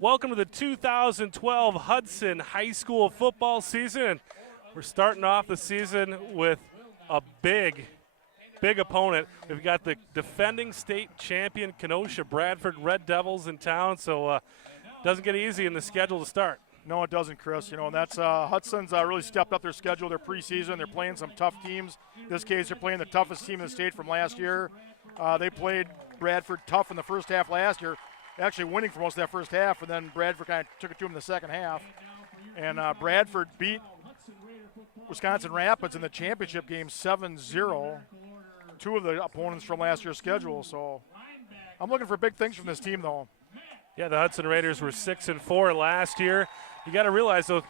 Welcome to the 2012 Hudson High School football season. We're starting off the season with a big opponent. We've got the defending state champion Kenosha Bradford Red Devils in town, so doesn't get easy in the schedule to start. No, it doesn't, Chris. You know, and that's Hudson's really stepped up their schedule, their preseason. They're playing some tough teams. In this case, they're playing the toughest team in the state from last year. They played Bradford tough in the first half last year, actually winning for most of that first half, and then Bradford kind of took it to them in the second half. And Bradford beat Wisconsin Rapids in the championship game 7-0, two of the opponents from last year's schedule. So I'm looking for big things from this team, though. Yeah, the Hudson Raiders were 6-4 last year. You got to realize, though,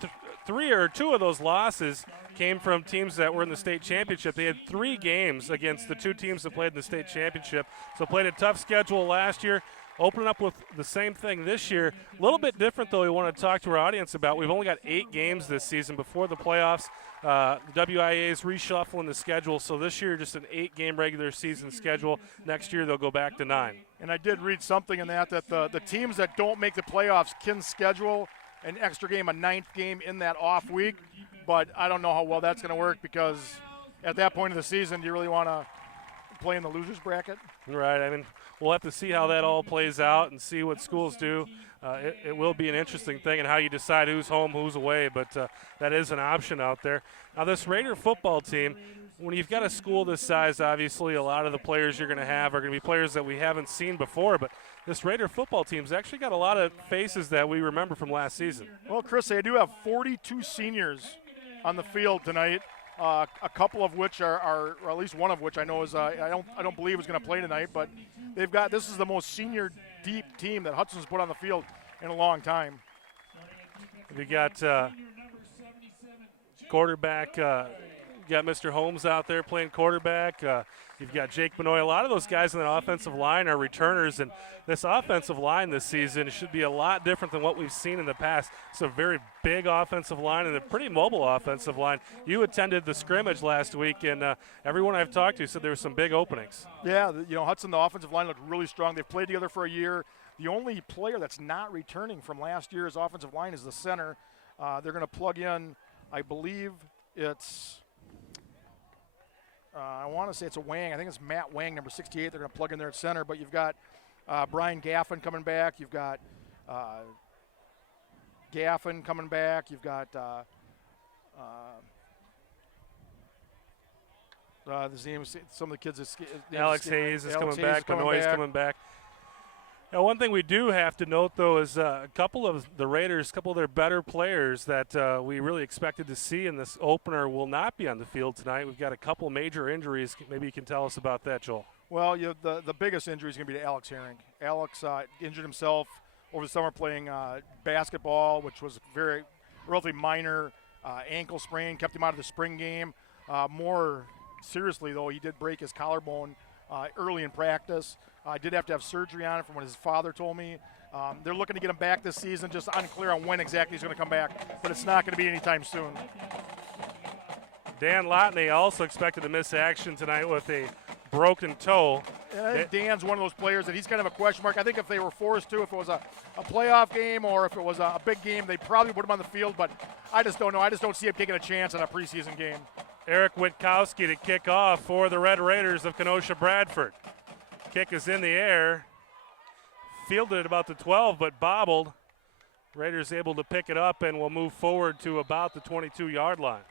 two of those losses came from teams that were in the state championship. They had 3 games against the 2 teams that played in the state championship. So played a tough schedule last year. Opening up with the same thing this year. A little bit different, though, we want to talk to our audience about. We've only got 8 games this season before the playoffs. The WIA is reshuffling the schedule, so this year just an 8-game regular season schedule. Next year they'll go back to 9. And I did read something in that the teams that don't make the playoffs can schedule an extra game, a 9th game in that off week. But I don't know how well that's going to work, because at that point of the season, do you really want to play in the loser's bracket? Right. I mean, we'll have to see how that all plays out and see what schools do. It will be an interesting thing, and how you decide who's home, who's away, but that is an option out there. Now, this Raider football team, when you've got a school this size, obviously a lot of the players you're going to have are going to be players that we haven't seen before, but this Raider football team's actually got a lot of faces that we remember from last season. Well, Chris, they do have 42 seniors on the field tonight. A couple of which are or at least one of which I know is I don't believe is going to play tonight, but this is the most senior deep team that Hudson's put on the field in a long time. We got quarterback. You got Mr. Holmes out there playing quarterback. You've got Jake Benoit. A lot of those guys in the offensive line are returners, and this offensive line this season should be a lot different than what we've seen in the past. It's a very big offensive line and a pretty mobile offensive line. You attended the scrimmage last week, and everyone I've talked to said there were some big openings. Yeah, Hudson, the offensive line looked really strong. They've played together for a year. The only player that's not returning from last year's offensive line is the center. They're going to plug in, I believe it's I want to say it's a Wang. I think it's Matt Wang, number 68. They're going to plug in there at center. But you've got Brian Gaffin coming back. You've got Gaffin coming back. You've got some of the kids. Alex Hayes is coming back. Benoit's coming back. Now, one thing we do have to note, though, is a couple of the Raiders, a couple of their better players that we really expected to see in this opener will not be on the field tonight. We've got a couple major injuries. Maybe you can tell us about that, Joel. Well, the biggest injury is going to be to Alex Herring. Alex injured himself over the summer playing basketball, which was relatively minor ankle sprain, kept him out of the spring game. More seriously, though, he did break his collarbone early in practice. I did have to have surgery on it from what his father told me. They're looking to get him back this season, just unclear on when exactly he's going to come back, but it's not going to be anytime soon. Dan Lotney also expected to miss action tonight with a broken toe. I think Dan's one of those players that he's kind of a question mark. I think if they were forced to, if it was a playoff game or if it was a big game, they probably put him on the field, but I just don't know. I just don't see him taking a chance in a preseason game. Eric Witkowski to kick off for the Red Raiders of Kenosha Bradford. Kick is in the air. Fielded at about the 12, but bobbled. Raiders able to pick it up and will move forward to about the 22-yard line.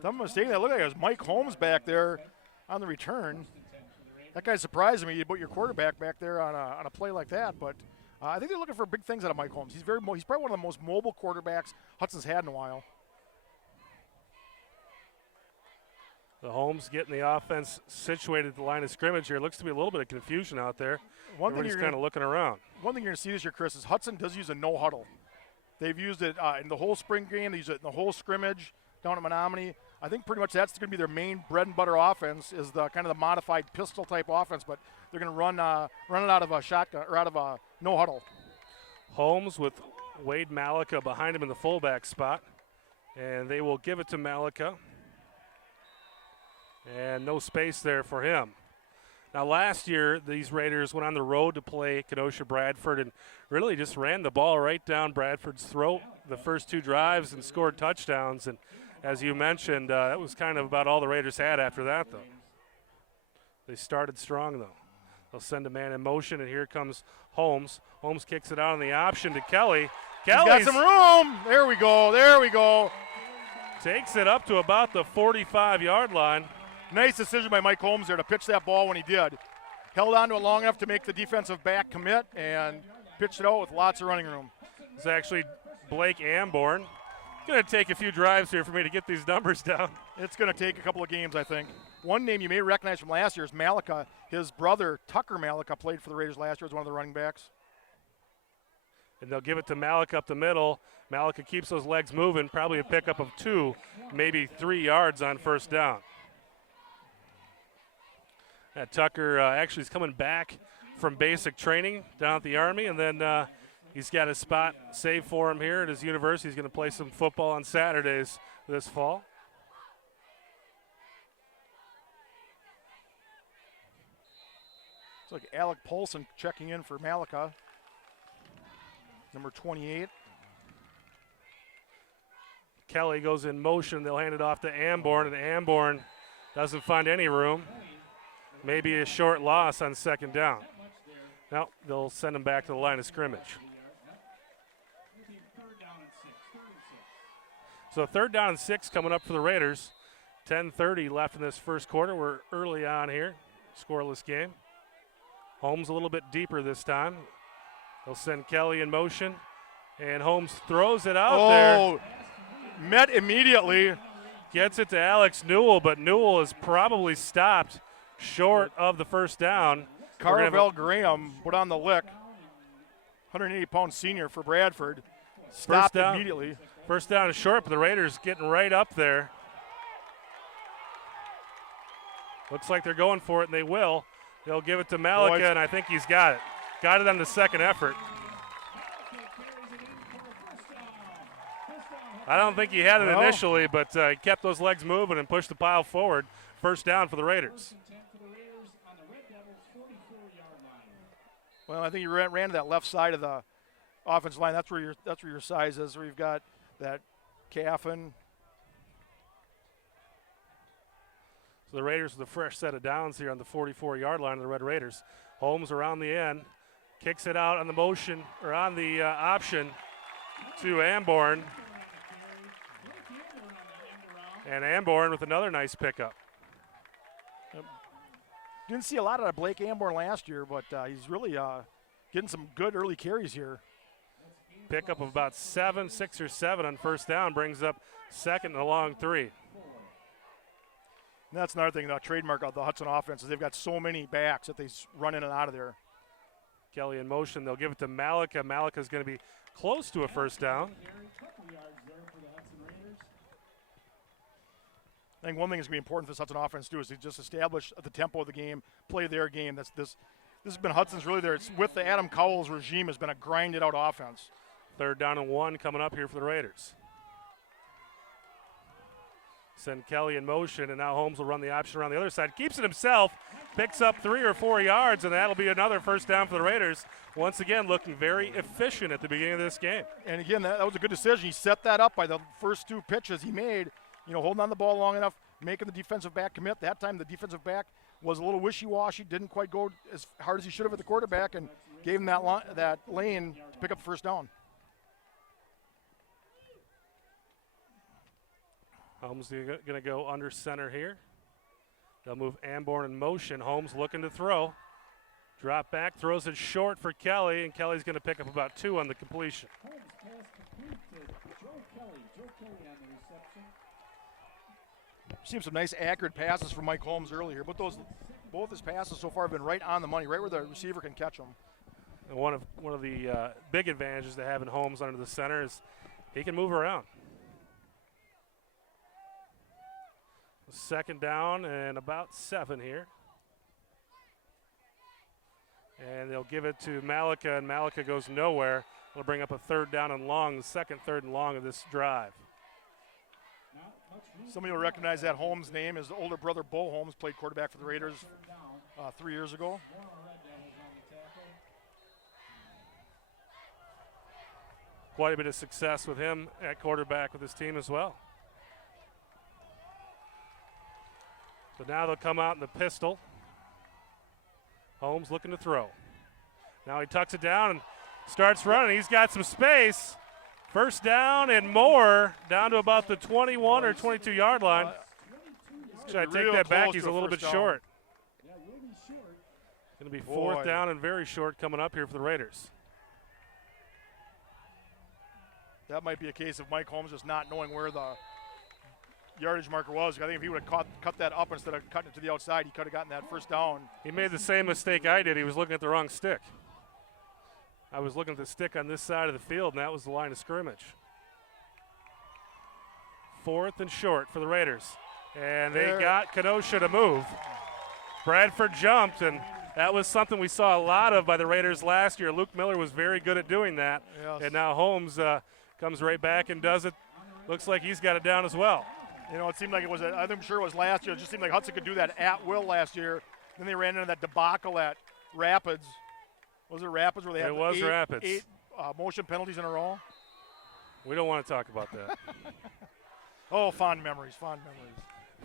If I'm mistaken, that looked like it was Mike Holmes back there on the return. That guy surprised me. You put your quarterback back there on a play like that, but I think they're looking for big things out of Mike Holmes. He's probably one of the most mobile quarterbacks Hudson's had in a while. The Holmes getting the offense situated at the line of scrimmage here. Looks to be a little bit of confusion out there. Everybody's kind of looking around. One thing you're going to see this year, Chris, is Hudson does use a no huddle. They've used it in the whole spring game. They use it in the whole scrimmage down at Menominee. I think pretty much that's going to be their main bread and butter offense, is the kind of the modified pistol type offense. But they're going to run it out of a shotgun or out of a no huddle. Holmes with Wade Malika behind him in the fullback spot, and they will give it to Malika. And no space there for him. Now, last year, these Raiders went on the road to play Kenosha Bradford and really just ran the ball right down Bradford's throat the first 2 drives and scored touchdowns. And as you mentioned, that was kind of about all the Raiders had after that, though. They started strong, though. They'll send a man in motion, and here comes Holmes. Holmes kicks it out on the option to Kelly. Kelly's got some room. There we go. There we go. Takes it up to about the 45-yard line. Nice decision by Mike Holmes there to pitch that ball when he did. Held on to it long enough to make the defensive back commit and pitched it out with lots of running room. It's actually Blake Amborn. Going to take a few drives here for me to get these numbers down. It's going to take a couple of games, I think. One name you may recognize from last year is Malika. His brother, Tucker Malika, played for the Raiders last year as one of the running backs. And they'll give it to Malika up the middle. Malika keeps those legs moving, probably a pickup of 2, maybe 3 yards on first down. Tucker actually is coming back from basic training down at the Army, and then he's got a spot saved for him here at his university. He's going to play some football on Saturdays this fall. It's like Alec Paulson checking in for Malika, number 28. Kelly goes in motion. They'll hand it off to Amborn, and Amborn doesn't find any room. Maybe a short loss on second down. No, they'll send him back to the line of scrimmage. So 3rd down and 6 coming up for the Raiders. 10:30 left in this first quarter. We're early on here. Scoreless game. Holmes a little bit deeper this time. They'll send Kelly in motion. And Holmes throws it out there. Met immediately. Gets it to Alex Newell, but Newell is probably stopped short of the first down. Carvel Graham put on the lick. 180-pound senior for Bradford. Stopped immediately. First down is short, but the Raiders getting right up there. Looks like they're going for it, and they will. They'll give it to Malika, and I think he's got it. Got it on the second effort. I don't think he had it initially, but he kept those legs moving and pushed the pile forward. First down for the Raiders. Well, I think he ran to that left side of the offensive line. That's where your size is. Where you've got that Caffin. So the Raiders with a fresh set of downs here on the 44-yard line of the Red Raiders. Holmes around the end, kicks it out on the motion or on the option to Amborn. And Amborn with another nice pickup. Didn't see a lot out of Blake Amborn last year, but he's really getting some good early carries here. Pickup of about 6 or 7 on first down, brings up second and a long 3. And that's another thing, the trademark of the Hudson offense is they've got so many backs that they run in and out of there. Kelly in motion. They'll give it to Malika. Malika's going to be close to a first down. I think one thing that's going to be important for this Hudson offense too is to just establish the tempo of the game, play their game. This has been Hudson's really there. It's with the Adam Cowell's regime has been a grinded out offense. 3rd down and 1 coming up here for the Raiders. Send Kelly in motion, and now Holmes will run the option around the other side. Keeps it himself, picks up 3 or 4 yards, and that'll be another first down for the Raiders. Once again, looking very efficient at the beginning of this game. And again, that was a good decision. He set that up by the first 2 pitches he made. You know, holding on the ball long enough, making the defensive back commit. That time the defensive back was a little wishy-washy, didn't quite go as hard as he should have at the quarterback, and gave him that lane to pick up the first down. Holmes going to go under center here. They'll move Amborn in motion. Holmes looking to throw. Drop back, throws it short for Kelly, and Kelly's going to pick up about 2 on the completion. Seen some nice accurate passes from Mike Holmes earlier, but both his passes so far have been right on the money, right where the receiver can catch them. And one of the big advantages to having Holmes under the center is he can move around. 2nd down and about 7 here. And they'll give it to Malika, and Malika goes nowhere. It'll bring up a 3rd down and long, the second 3rd and long of this drive. Somebody will recognize that Holmes' name. His older brother, Bo Holmes, played quarterback for the Raiders 3 years ago. Quite a bit of success with him at quarterback with his team as well. So now they'll come out in the pistol. Holmes looking to throw. Now he tucks it down and starts running. He's got some space. First down and more, down to about the 21 or 22-yard line. Should I take that back? He's a little bit short. Going to be fourth down and very short coming up here for the Raiders. That might be a case of Mike Holmes just not knowing where the yardage marker was. I think if he would have cut that up instead of cutting it to the outside, he could have gotten that first down. He made the same mistake I did. He was looking at the wrong stick. I was looking at the stick on this side of the field, and that was the line of scrimmage. Fourth and short for the Raiders. And they got Kenosha to move. Bradford jumped, and that was something we saw a lot of by the Raiders last year. Luke Miller was very good at doing that. Yes. And now Holmes comes right back and does it. Looks like he's got it down as well. You know, it seemed like it was, I'm sure it was last year. It just seemed like Hudson could do that at will last year. Then they ran into that debacle at Rapids. Was it Rapids where they had eight motion penalties in a row? We don't want to talk about that. Oh, fond memories, fond memories.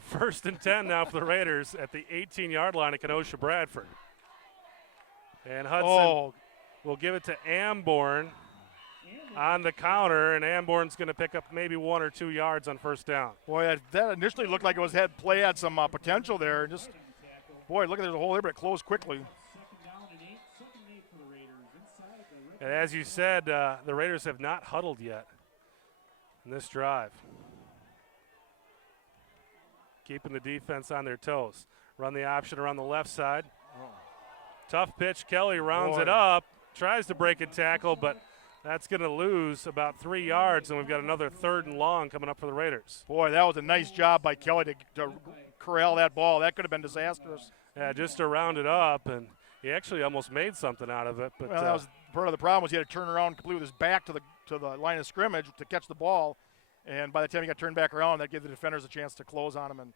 First and 10 now for the Raiders at the 18-yard line at Kenosha Bradford. And Hudson will give it to Amborn on the counter, and Amborn's going to pick up maybe 1 or 2 yards on first down. Boy, that initially looked like it was had some potential there. And just, boy, look at there's a hole there, but it closed quickly. And as you said, the Raiders have not huddled yet in this drive. Keeping the defense on their toes. Run the option around the left side. Tough pitch. Kelly rounds it up, tries to break a tackle, but that's going to lose about 3 yards, and we've got another 3rd and long coming up for the Raiders. Boy, that was a nice job by Kelly to corral that ball. That could have been disastrous. Yeah, just to round it up, and he actually almost made something out of it. But that was part of the problem was he had to turn around completely with his back to the line of scrimmage to catch the ball, and by the time he got turned back around, that gave the defenders a chance to close on him. And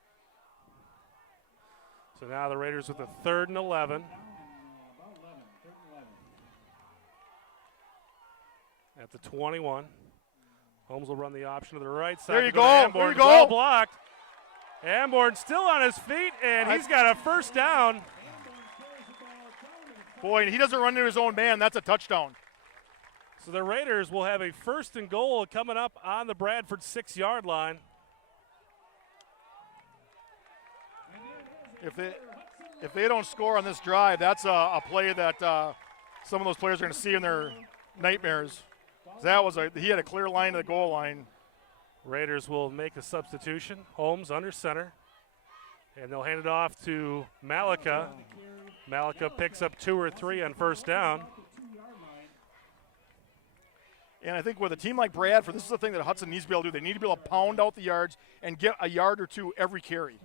so now the Raiders with a 3rd and 11. At the 21. Holmes will run the option to the right side. There you go. There you go. Well blocked. Amborn still on his feet, and he's got a first down. Boy, he doesn't run into his own man. That's a touchdown. So the Raiders will have a 1st and goal coming up on the Bradford 6-yard line. If they don't score on this drive, that's a play that some of those players are going to see in their nightmares. He had a clear line to the goal line. Raiders will make a substitution. Holmes under center. And they'll hand it off to Malika. Malika picks up 2 or 3 on first down. And I think with a team like Bradford, this is the thing that Hudson needs to be able to do. They need to be able to pound out the yards and get a yard or 2 every carry.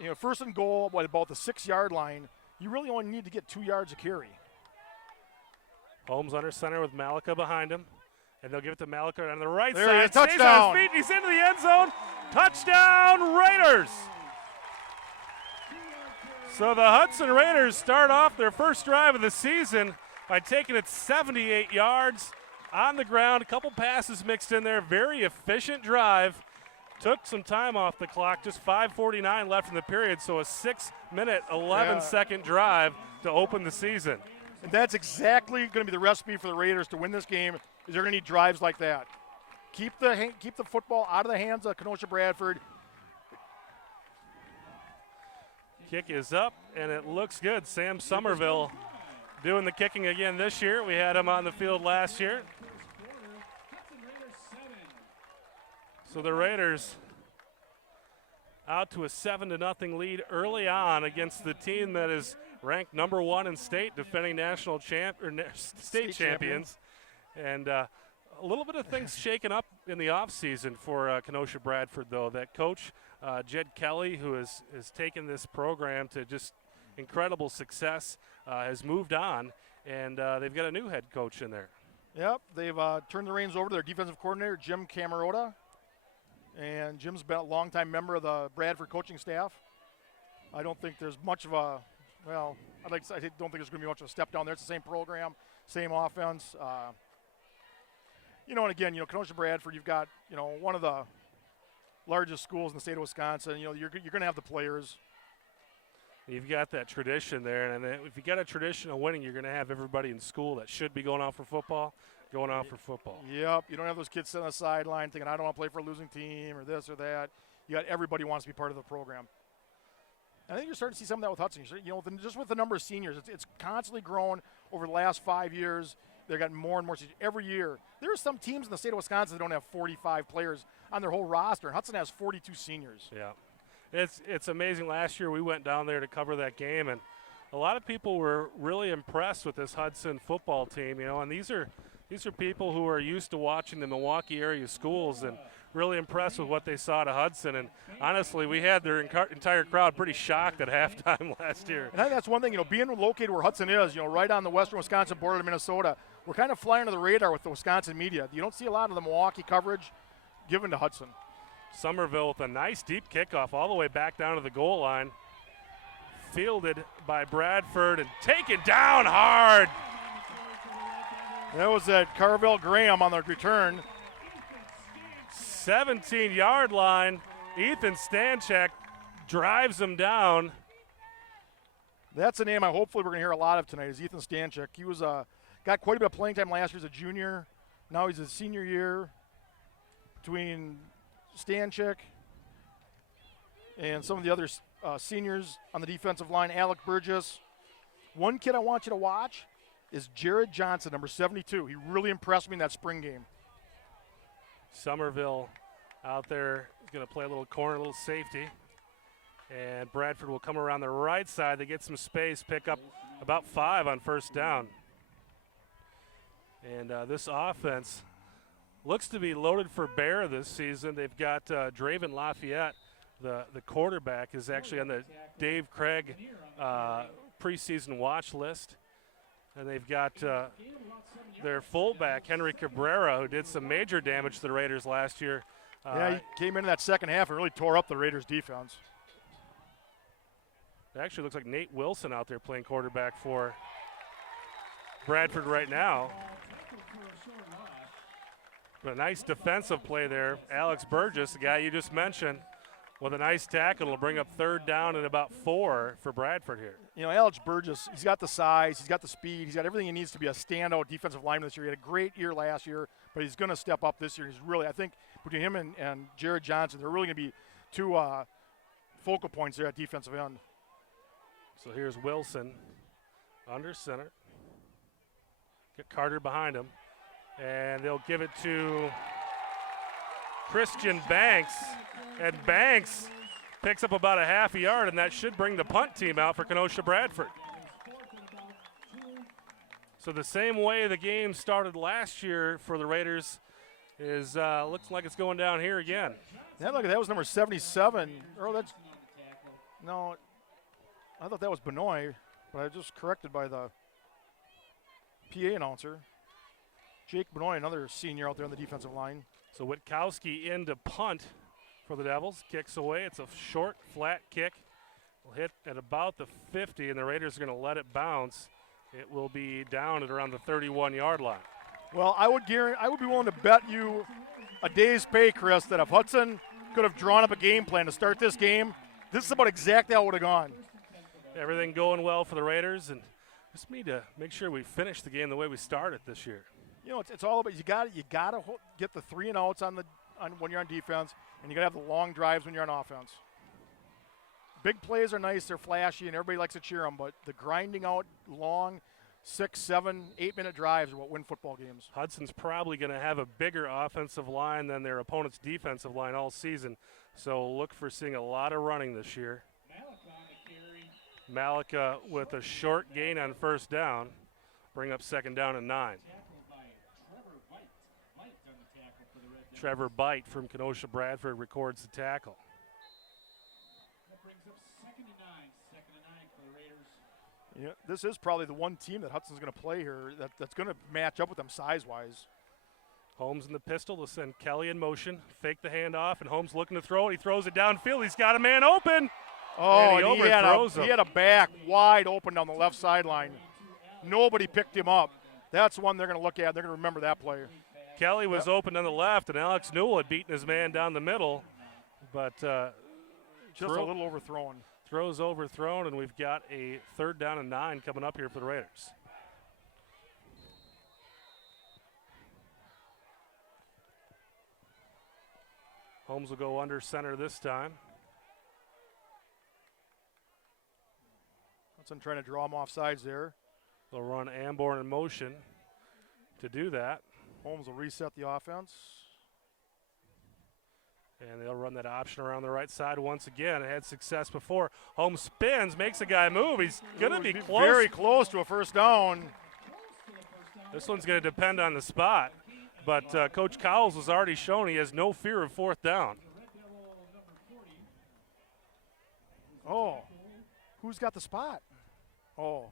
You know, 1st and goal, about the 6-yard line, you really only need to get 2 yards a carry. Holmes under center with Malika behind him. And they'll give it to Malika on the right there side. He is, touchdown. On his feet. He's into the end zone. Touchdown, Raiders. So the Hudson Raiders start off their first drive of the season by taking it 78 yards on the ground. A couple passes mixed in there. Very efficient drive. Took some time off the clock. Just 5:49 left in the period. So a 6-minute, 11-second drive to open the season. And that's exactly going to be the recipe for the Raiders to win this game. Is they're going to need drives like that. Keep the football out of the hands of Kenosha Bradford. Kick is up, and it looks good. Sam Somerville doing the kicking again this year. We had him on the field last year. So the Raiders out to a 7-0 lead early on against the team that is ranked number 1 in state, defending state champions. And a little bit of things shaken up in the offseason for Kenosha Bradford, though. That coach, Jed Kelly, who has taken this program to just incredible success, has moved on, and they've got a new head coach in there. Yep, they've turned the reins over to their defensive coordinator, Jim Camerota. And Jim's been a longtime member of the Bradford coaching staff. I don't think there's much of a, well, I don't think there's going to be much of a step down there. It's the same program, same offense. And again, Kenosha Bradford, you've got, one of the largest schools in the state of Wisconsin. You're going to have the players. You've got that tradition there, and if you got a tradition of winning, you're going to have everybody in school that should be going out for football. Yep, you don't have those kids sitting on the sideline thinking, I don't want to play for a losing team or this or that. You got everybody wants to be part of the program. I think you're starting to see some of that with Hudson. Just with the number of seniors, it's constantly grown over the last 5 years. They've got more and more seniors every year. There are some teams in the state of Wisconsin that don't have 45 players on their whole roster, and Hudson has 42 seniors. Yeah, it's amazing. Last year we went down there to cover that game, and a lot of people were really impressed with this Hudson football team. And these are people who are used to watching the Milwaukee area schools and really impressed with what they saw at Hudson. And honestly, we had their entire crowd pretty shocked at halftime last year. And I think that's one thing, being located where Hudson is, right on the western Wisconsin border of Minnesota, we're kind of flying under the radar with the Wisconsin media. You don't see a lot of the Milwaukee coverage given to Hudson. Somerville with a nice deep kickoff all the way back down to the goal line. Fielded by Bradford and taken down hard. That was at Carvel Graham on the return. 17-yard line. Ethan Stanchek drives him down. That's a name hopefully we're going to hear a lot of tonight is Ethan Stanchek. He was got quite a bit of playing time last year as a junior. Now he's a senior year. Between Stanchek and some of the other seniors on the defensive line, Alec Burgess. One kid I want you to watch is Jared Johnson, number 72. He really impressed me in that spring game. Somerville out there is going to play a little corner, a little safety. And Bradford will come around the right side. They get some space, pick up about 5 on first down. And this offense looks to be loaded for bear this season. They've got Draven Lafayette, the quarterback, is actually on the Dave Craig preseason watch list. And they've got their fullback, Henry Cabrera, who did some major damage to the Raiders last year. He came into that second half and really tore up the Raiders' defense. It actually looks like Nate Wilson out there playing quarterback for Bradford right now. But a nice defensive play there. Alex Burgess, the guy you just mentioned, with a nice tackle. It'll bring up third down and about 4 for Bradford here. Alex Burgess, he's got the size, he's got the speed, he's got everything he needs to be a standout defensive lineman this year. He had a great year last year, but he's going to step up this year. He's really, I think, between him and Jared Johnson, they're really going to be two focal points there at defensive end. So here's Wilson under center. Get Carter behind him. And they'll give it to Christian Banks. And Banks picks up about a half a yard, and that should bring the punt team out for Kenosha Bradford. So the same way the game started last year for the Raiders is looks like it's going down here again. Yeah, look, that was number 77. No, I thought that was Benoit, but I was just corrected by the PA announcer. Jake Benoit, another senior out there on the defensive line. So Witkowski in to punt for the Devils. Kicks away. It's a short, flat kick. Will hit at about the 50, and the Raiders are going to let it bounce. It will be down at around the 31-yard line. Well, I would be willing to bet you a day's pay, Chris, that if Hudson could have drawn up a game plan to start this game, this is about exactly how it would have gone. Everything going well for the Raiders, and just need to make sure we finish the game the way we started this year. It's all about you got to get the 3 and outs on when you're on defense, and you got to have the long drives when you're on offense. Big plays are nice, they're flashy, and everybody likes to cheer them, but the grinding out long 6, 7, 8-minute drives are what win football games. Hudson's probably going to have a bigger offensive line than their opponent's defensive line all season, so look for seeing a lot of running this year. Malika with a short gain on first down, bring up second down and 9. Trevor Bite from Kenosha Bradford records the tackle. That brings up second and 9 for the Raiders. Yeah, this is probably the one team that Hudson's going to play here that's going to match up with them size-wise. Holmes in the pistol to send Kelly in motion, fake the handoff, and Holmes looking to throw it. He throws it downfield. He's got a man open. Oh, and he he overthrows him. had a back wide open down the left sideline. Nobody picked him up. That's one they're going to look at. They're going to remember that play. Kelly was open on the left, and Alex Newell had beaten his man down the middle, but Just a little overthrown. throws overthrown, and we've got a 3rd down and 9 coming up here for the Raiders. Holmes will go under center this time. Hudson trying to draw him off sides there. They'll run Amborn in motion to do that. Holmes will reset the offense. And they'll run that option around the right side once again. It had success before. Holmes spins, makes a guy move. He's going to be close. Very close to a first down. This one's going to depend on the spot. But Coach Cowles has already shown he has no fear of 4th down. Oh, who's got the spot? Oh.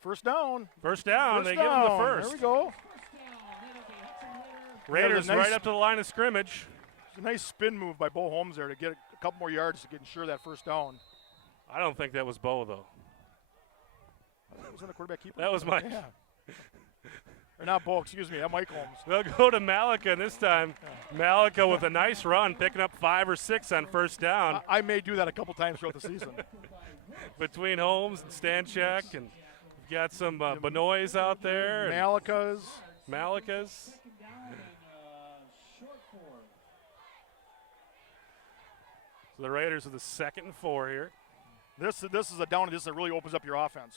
First down. First down. They down. give him the first. There we go. Raiders nice, right up to the line of scrimmage. It's a nice spin move by Bo Holmes there to get a couple more yards to get ensure that first down. I don't think that was Bo, though. Was that a quarterback keeper? That was Mike. Yeah. Or not Bo, excuse me, that Mike Holmes. They'll go to Malika this time. Malika with a nice run, picking up 5 or 6 on first down. I may do that a couple times throughout the season. Between Holmes and Stanchek, and we've got some Benoits out there. Malikas. So the Raiders with the 2nd and 4 here. This is a down. This really opens up your offense.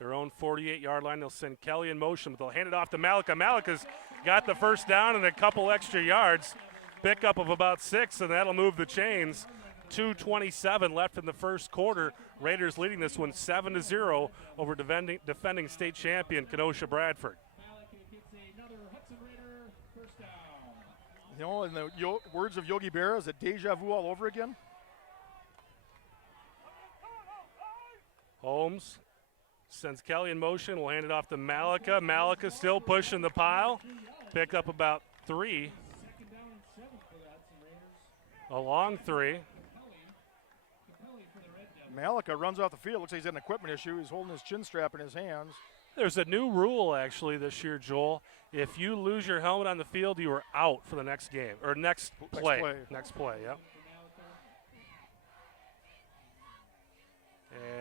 Their own 48-yard line. They'll send Kelly in motion, but they'll hand it off to Malika. Malika's got the first down and a couple extra yards. Pickup of about 6, and that'll move the chains. 2:27 left in the first quarter. Raiders leading this one 7-0 over defending state champion Kenosha Bradford. You know, in the words of Yogi Berra, is it deja vu all over again? Holmes sends Kelly in motion. We'll hand it off to Malika. Malika still pushing the pile. Pick up about 3. A long 3. Malika runs off the field. Looks like he's got an equipment issue. He's holding his chin strap in his hands. There's a new rule actually this year, Joel. If you lose your helmet on the field, you are out for the next game or next play. Next play, yep.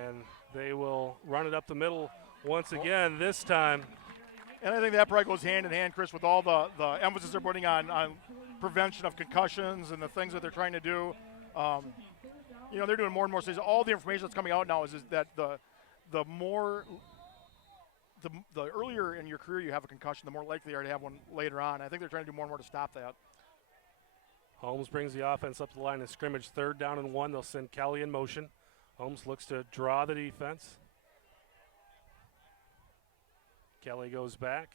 And they will run it up the middle once again this time. And I think that probably goes hand in hand, Chris, with all the emphasis they're putting on prevention of concussions and the things that they're trying to do. You know, they're doing more and more things. All the information that's coming out now is that the earlier in your career you have a concussion, the more likely you are to have one later on. I think they're trying to do more and more to stop that. Holmes brings the offense up to the line of scrimmage. 3rd down and 1. They'll send Kelly in motion. Holmes looks to draw the defense. Kelly goes back.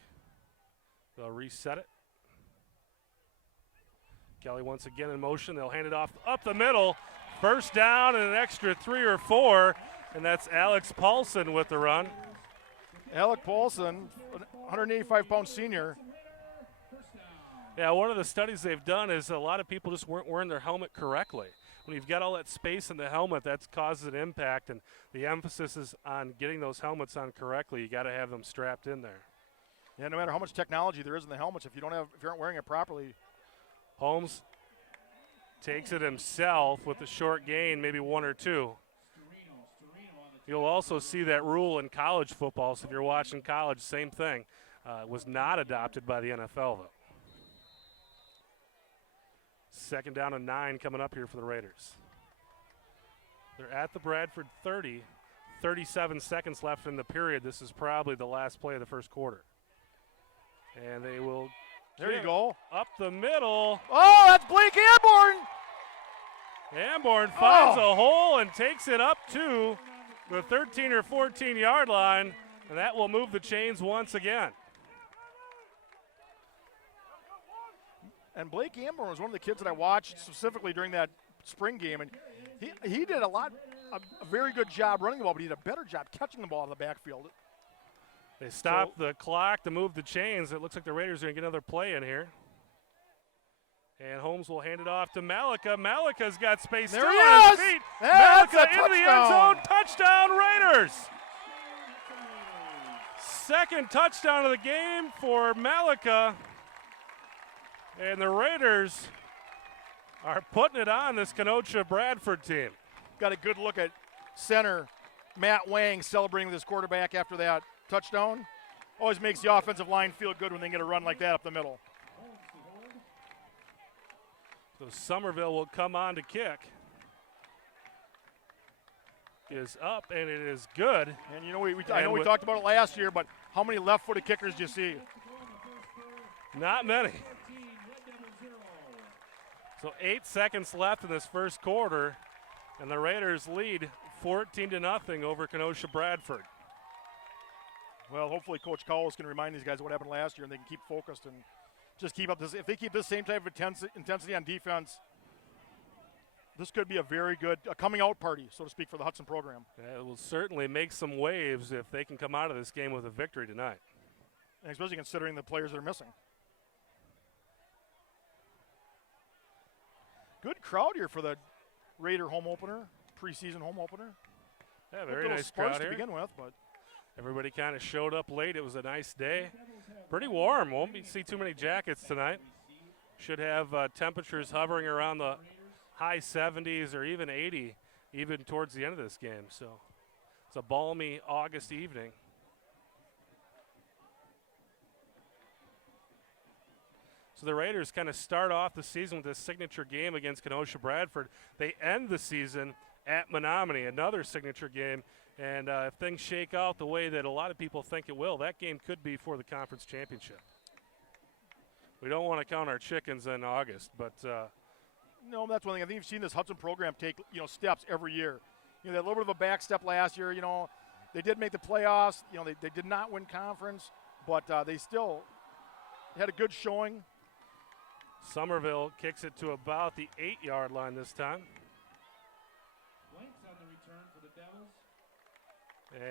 They'll reset it. Kelly once again in motion. They'll hand it off up the middle. First down and an extra 3 or 4, and that's Alex Paulson with the run. Alec Paulson, 185-pound senior. Yeah, one of the studies they've done is a lot of people just weren't wearing their helmet correctly. When you've got all that space in the helmet, that causes an impact, and the emphasis is on getting those helmets on correctly. You got to have them strapped in there. Yeah, no matter how much technology there is in the helmets, if you aren't wearing it properly. Holmes takes it himself with a short gain, maybe 1 or 2. You'll also see that rule in college football, so if you're watching college, same thing. Was not adopted by the NFL, though. 2nd down and 9 coming up here for the Raiders. They're at the Bradford 30. 37 seconds left in the period. This is probably the last play of the first quarter. And they will There you go. Up the middle. Oh, that's Blake Amborn. Amborn finds a hole and takes it up to the 13 or 14-yard line, and that will move the chains once again. And Blake Amborn was one of the kids that I watched specifically during that spring game, and he did a very good job running the ball, but he did a better job catching the ball out of the backfield. They stopped the clock to move the chains. It looks like the Raiders are going to get another play in here. And Holmes will hand it off to Malika. Malika's got space There still he on his is! feet. That's Malika a into the end zone. touchdown. Touchdown Raiders. Second touchdown of the game for Malika. And the Raiders are putting it on this Kenosha Bradford team. Got a good look at center Matt Wang celebrating with his quarterback after that touchdown. Always makes the offensive line feel good when they get a run like that up the middle. So Somerville will come on to kick. Is up, and it is good. And you know, I know we talked about it last year, but how many left-footed kickers do you see? Not many. So 8 seconds left in this first quarter, and the Raiders lead 14-0 over Kenosha Bradford. Well, hopefully Coach Cowles can remind these guys what happened last year, and they can keep focused and just keep up this. If they keep this same type of intensity on defense, this could be a very good coming out party, so to speak, for the Hudson program. It will certainly make some waves if they can come out of this game with a victory tonight. And especially considering the players they're missing. Good crowd here for the Raider home opener, preseason home opener. Yeah, very nice sparse crowd to here. begin with, but Everybody kind of showed up late. It was a nice day. Pretty warm. Won't see too many jackets tonight. Should have temperatures hovering around the high 70s or even 80, even towards the end of this game. So it's a balmy August evening. So the Raiders kind of start off the season with this signature game against Kenosha Bradford. They end the season at Menominee, another signature game. And if things shake out the way that a lot of people think it will, that game could be for the conference championship. We don't want to count our chickens in August, but no, that's one thing. I think you've seen this Hudson program take steps every year. They had a little bit of a back step last year. They did make the playoffs. They did not win conference, but they still had a good showing. Somerville kicks it to about the 8-yard line this time. Blanks on the return for the Devils.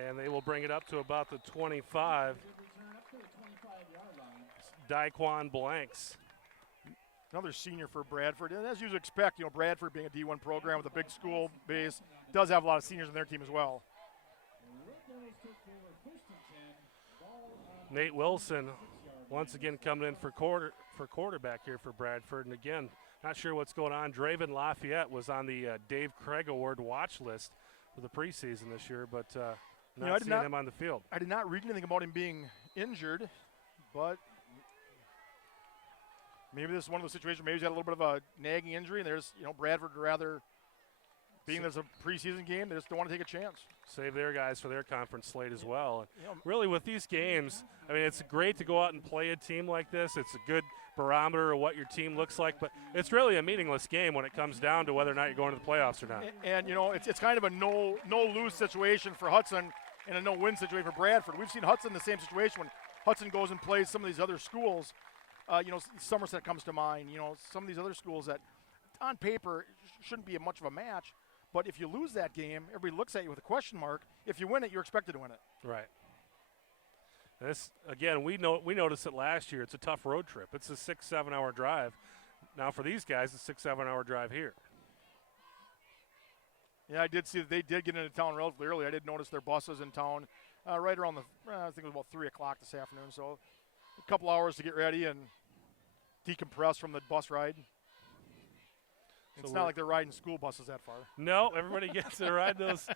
And they will bring it up to about the 25. Good return up to the 25-yard line. Daquan Blanks. Another senior for Bradford. And as you'd expect, Bradford being a D1 program with a big school base does have a lot of seniors on their team as well. Nate Wilson once again coming in for quarterback here for Bradford. And again, not sure what's going on. Draven Lafayette was on the Dave Craig Award watch list for the preseason this year, but not seeing him on the field. I did not read anything about him being injured, but maybe this is one of those situations where maybe he's had a little bit of a nagging injury, and there's, Bradford rather, being there's a preseason game, they just don't want to take a chance. Save their guys for their conference slate as well. Really, with these games, I mean, it's great to go out and play a team like this. It's a good barometer of what your team looks like, but it's really a meaningless game when it comes down to whether or not you're going to the playoffs or not. And it's kind of a no-lose situation for Hudson and a no-win situation for Bradford. We've seen Hudson in the same situation when Hudson goes and plays some of these other schools. Somerset comes to mind. Some of these other schools that on paper shouldn't be much of a match. But if you lose that game, everybody looks at you with a question mark. If you win it, you're expected to win it. Right. This, again, we noticed it last year. It's a tough road trip. It's a 6-7 hour drive. Now for these guys, it's a 6-7 hour drive here. Yeah, I did see that they did get into town relatively early. I did notice their buses in town right around I think it was about 3 o'clock this afternoon. So a couple hours to get ready and decompress from the bus ride. It's not like they're riding school buses that far. No, everybody gets to ride those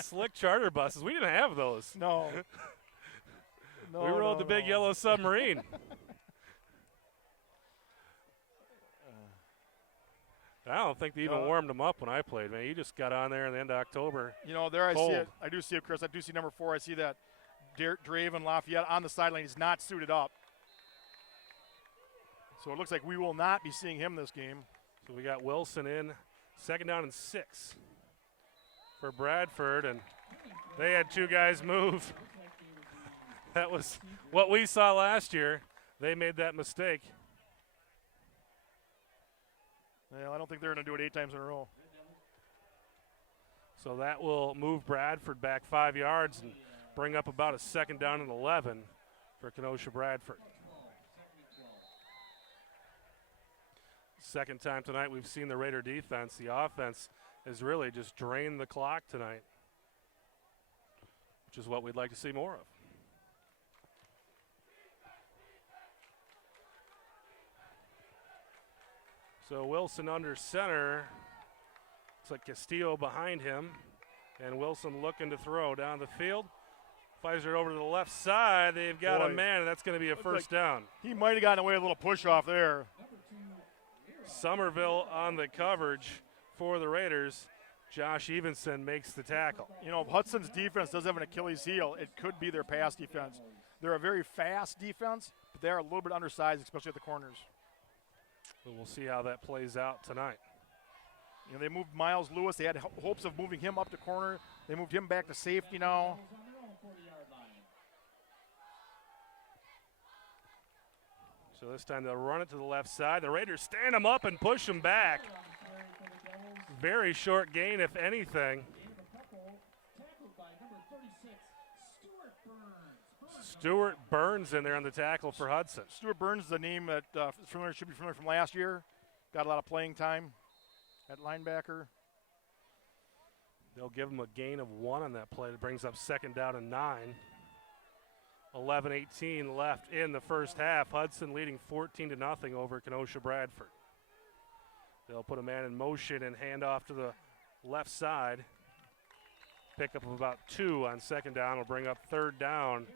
slick charter buses. We didn't have those. No. We rode the big yellow submarine. I don't think they even warmed them up when I played, man. You just got on there in the end of October. There I Cold. see it. I do see it, Chris. I do see number 4. I see that Draven Lafayette on the sideline. He's not suited up. So it looks like we will not be seeing him this game. So we got Wilson in, 2nd down and 6 for Bradford, and they had 2 guys move. That was what we saw last year. They made that mistake. Well, I don't think they're going to do it 8 times in a row. So that will move Bradford back 5 yards and bring up about a 2nd down and 11 for Kenosha Bradford. Second time tonight we've seen the Raider defense. The offense has really just drained the clock tonight, which is what we'd like to see more of. So Wilson under center. Looks like Castillo behind him. And Wilson looking to throw down the field. Fires it over to the left side. They've got a man, and that's going to be a first down. He might have gotten away with a little push off there. Somerville on the coverage for the Raiders. Josh Evenson makes the tackle. You know, if Hudson's defense does have an Achilles heel, it could be their pass defense. They're a very fast defense, but they're a little bit undersized, especially at the corners. So we'll see how that plays out tonight. You know, they moved Miles Lewis. They had hopes of moving him up to corner. They moved him back to safety now. So this time they'll run it to the left side. The Raiders stand him up and push him back. Very short gain, if anything. Stuart Burns in there on the tackle for Hudson. Stuart Burns is a name that should be familiar from last year. Got a lot of playing time at linebacker. They'll give him a gain of 1 on that play. That brings up second down and 9. 11-18 left in the first half. Hudson leading 14-0 over Kenosha Bradford. They'll put a man in motion and hand off to the left side. Pickup of about 2 on second down will bring up third down,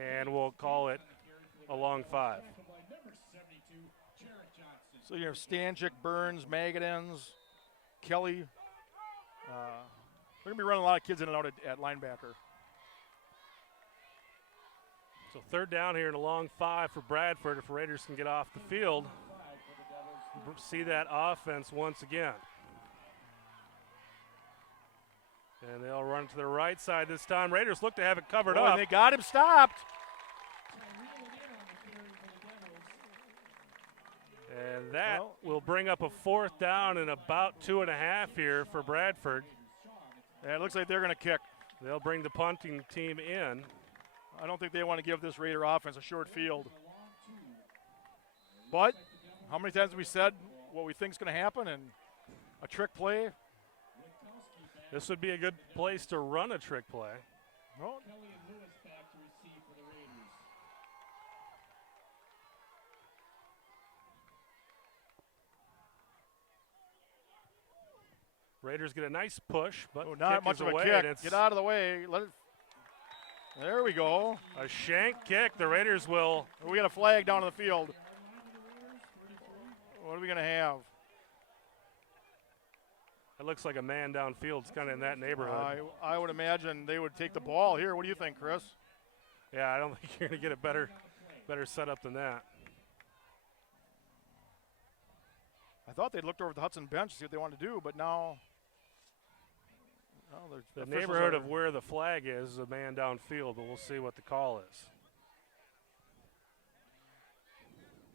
and we'll call it a long 5. So you have Stanchik, Burns, Magadens, Kelly. We're going to be running a lot of kids in and out at linebacker. So third down here and a long 5 for Bradford if Raiders can get off the field. See that offense once again. And they'll run to the right side this time. Raiders look to have it covered up. And they got him stopped. And that will bring up a fourth down and about 2.5 here for Bradford. And it looks like they're going to kick. They'll bring the punting team in. I don't think they want to give this Raider offense a short field. But how many times have we said what we think is going to happen and a trick play? This would be a good place to run a trick play. Well, Raiders get a nice push, but not much of a kick. Get out of the way. Let it. There we go. A shank kick. The Raiders will. We got a flag down on the field. What are we going to have? It looks like a man downfield. It's kind of in that neighborhood. I would imagine they would take the ball here. What do you think, Chris? Yeah, I don't think you're going to get a better setup than that. I thought they'd looked over at the Hudson bench to see what they wanted to do, but now. The neighborhood of where the flag is a man downfield, but we'll see what the call is.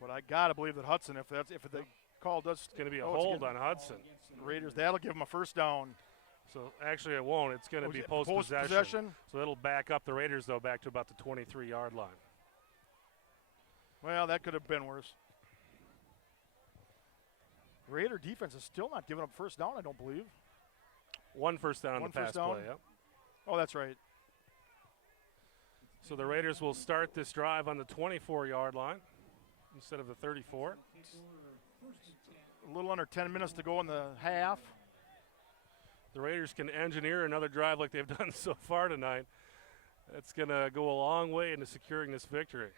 But I got to believe that Hudson, if the call does. It's going to be a hold on Hudson. Raiders, that'll give them a first down. So actually it won't. It's going to be post-possession. So it'll back up the Raiders, though, back to about the 23-yard line. Well, that could have been worse. Raider defense is still not giving up first down, I don't believe. One first down on the pass play, yep. Oh, that's right. So the Raiders will start this drive on the 24-yard line instead of the 34. A little under 10 minutes to go in the half. The Raiders can engineer another drive like they've done so far tonight. That's going to go a long way into securing this victory.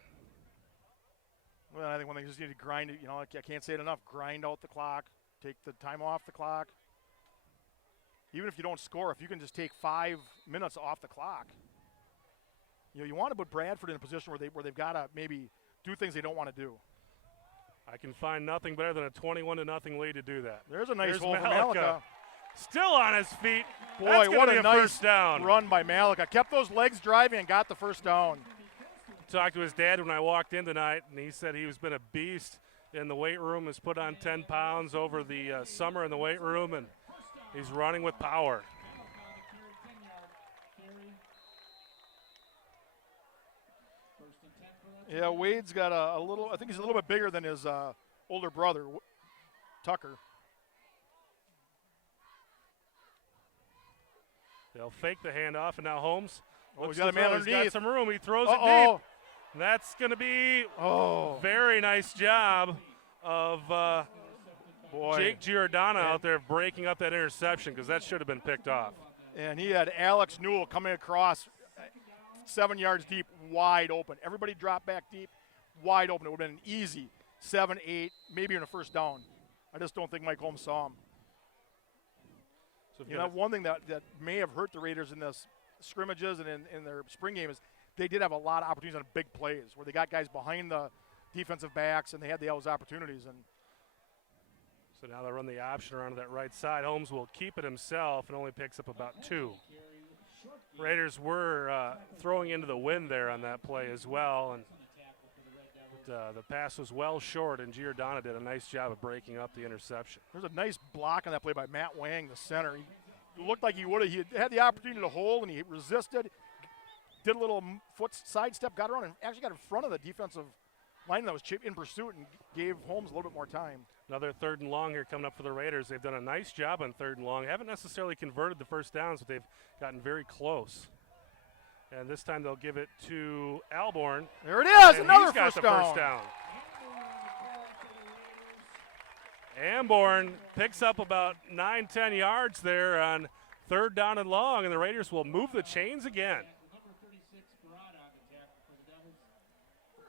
Well, I think when they just need to grind it, I can't say it enough, grind out the clock, take the time off the clock. Even if you don't score, if you can just take 5 minutes off the clock, you want to put Bradford in a position where they've got to maybe do things they don't want to do. I can find nothing better than a 21-0 lead to do that. There's a nice hole for Malika. Still on his feet. Boy, what a nice first down run by Malika. Kept those legs driving and got the first down. Talked to his dad when I walked in tonight, and he said he's been a beast in the weight room, has put on 10 pounds over the summer in the weight room, and he's running with power. Yeah, Wade's got a little, I think he's a little bit bigger than his older brother. Tucker. They'll fake the handoff, and now Holmes. He's got a man He's got underneath. some room. He throws it deep. And that's going to be very nice job of Jake Giordano out there breaking up that interception, because that should have been picked off. And he had Alex Newell coming across 7 yards deep, wide open. Everybody dropped back deep, wide open. It would have been an easy 7, 8, maybe even a first down. I just don't think Mike Holmes saw him. So one thing that may have hurt the Raiders in this scrimmages and in their spring game is they did have a lot of opportunities on big plays where they got guys behind the defensive backs and they had those opportunities. And so now they run the option around to that right side. Holmes will keep it himself and only picks up about 2. Raiders were throwing into the wind there on that play as well, and the pass was well short, and Giordano did a nice job of breaking up the interception. There's a nice block on that play by Matt Wang, the center. He looked like he would have. He had the opportunity to hold, and he resisted, did a little foot sidestep, got around, and actually got in front of the defensive line that was in pursuit and gave Holmes a little bit more time. Another 3rd and long here coming up for the Raiders. They've done a nice job on 3rd and long. Haven't necessarily converted the first downs, but they've gotten very close. And this time they'll give it to Alborn. There it is, and another he's got first the first down. Amborn picks up about 9-10 yards there on 3rd down and long, and the Raiders will move the chains again.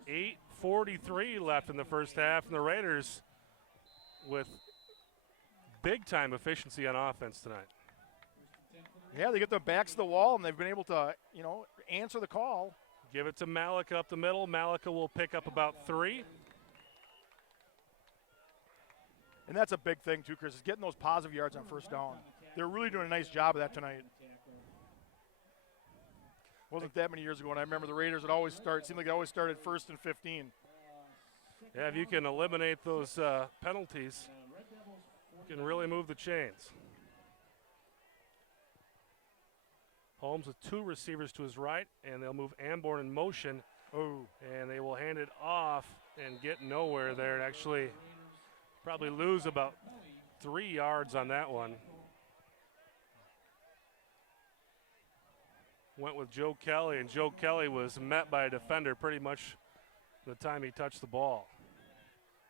8:43 left in the first half, and the Raiders with big-time efficiency on offense tonight. Yeah, they get their backs to the wall, and they've been able to, answer the call. Give it to Malika up the middle. Malika will pick up about 3. And that's a big thing, too, Chris, is getting those positive yards on first down. They're really doing a nice job of that tonight. Wasn't that many years ago, and I remember the Raiders seemed like they always started 1st and 15. Yeah, if you can eliminate those penalties, you can really move the chains. Holmes with 2 receivers to his right, and they'll move Amborn in motion. And they will hand it off and get nowhere there, and actually probably lose about 3 yards on that one. Went with Joe Kelly, and Joe Kelly was met by a defender pretty much the time he touched the ball.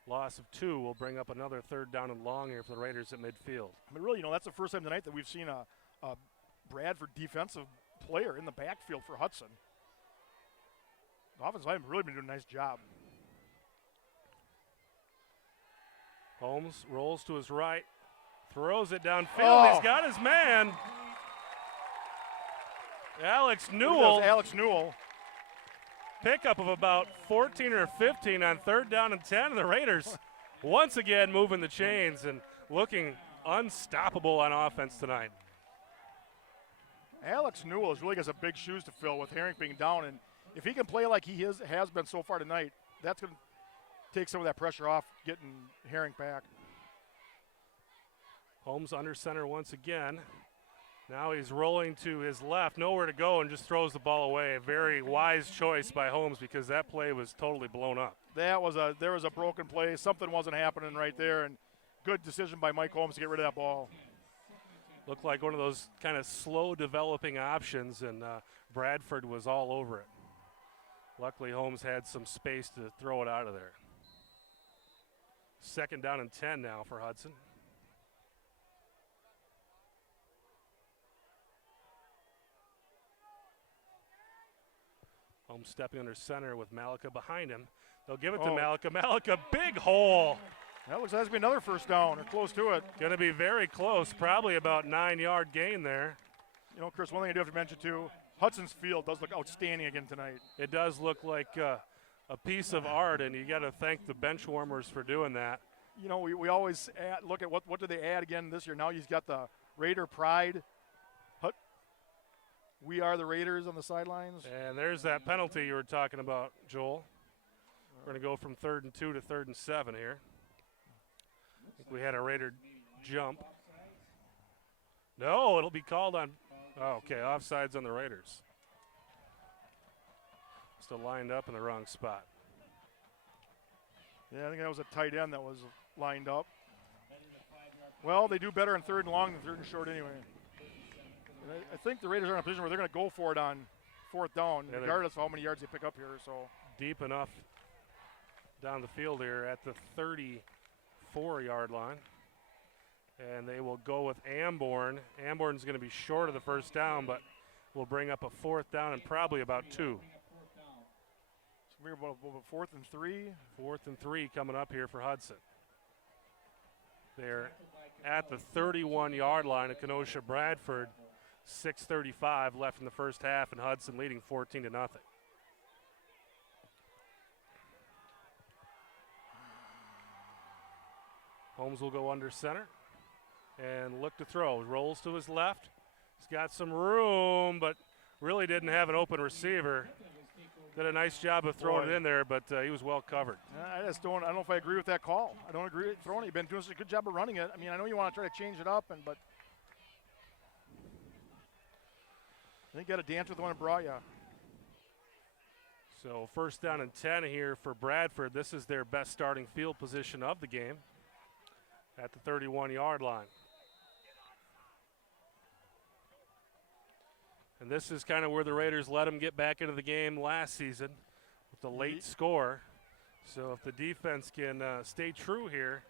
Loss of 2 will bring up another 3rd down and long here for the Raiders at midfield. I mean, really, that's the first time tonight that we've seen a Bradford defensive player in the backfield for Hudson. The offensive line has really been doing a nice job. Holmes rolls to his right, throws it downfield. He's got his man. Alex Newell. Pickup of about 14 or 15 on 3rd down and 10. And the Raiders once again moving the chains and looking unstoppable on offense tonight. Alex Newell really got some big shoes to fill with Herring being down. And if he can play like he has been so far tonight, that's going to take some of that pressure off getting Herring back. Holmes under center once again. Now he's rolling to his left, nowhere to go, and just throws the ball away. A very wise choice by Holmes, because that play was totally blown up. There was a broken play. Something wasn't happening right there, and good decision by Mike Holmes to get rid of that ball. Looked like one of those kind of slow developing options, and Bradford was all over it. Luckily, Holmes had some space to throw it out of there. 2nd down and 10 now for Hudson. Holmes stepping under center with Malika behind him. They'll give it to Malika. Malika, big hole. That looks like to be another first down or close to it. Going to be very close, probably about 9-yard gain there. Chris, one thing I do have to mention too, Hudson's field does look outstanding again tonight. It does look like a piece of art, and you got to thank the bench warmers for doing that. We always look at what did they add again this year. Now he's got the Raider pride. We are the Raiders on the sidelines. And there's that penalty you were talking about, Joel. We're going to go from 3rd and 2 to 3rd and 7 here. I think we had a Raider jump. No, it'll be called on. Oh, okay, offsides on the Raiders. Still lined up in the wrong spot. Yeah, I think that was a tight end that was lined up. Well, they do better in third and long than third and short anyway. And I think the Raiders are in a position where they're going to go for it on fourth down, regardless of how many yards they pick up here. So deep enough down the field here at the 34-yard line. And they will go with Amborn. Amborn's going to be short of the first down, but will bring up a fourth down and probably about 2. So we're about 4th and 3. 4th and 3 coming up here for Hudson. They're at the 31-yard line of Kenosha Bradford. 6:35 left in the first half, and Hudson leading 14-0. Holmes will go under center and look to throw. Rolls to his left. He's got some room, but really didn't have an open receiver. Did a nice job of throwing it in there, but he was well covered. I just don't. I don't know if I agree with that call. I don't agree with throwing it. You've been doing such a good job of running it. I mean, I know you want to try to change it up, but I think you got to dance with the one that brought you. So first down and 10 here for Bradford. This is their best starting field position of the game at the 31-yard line. And this is kind of where the Raiders let them get back into the game last season with the late score. So if the defense can stay true here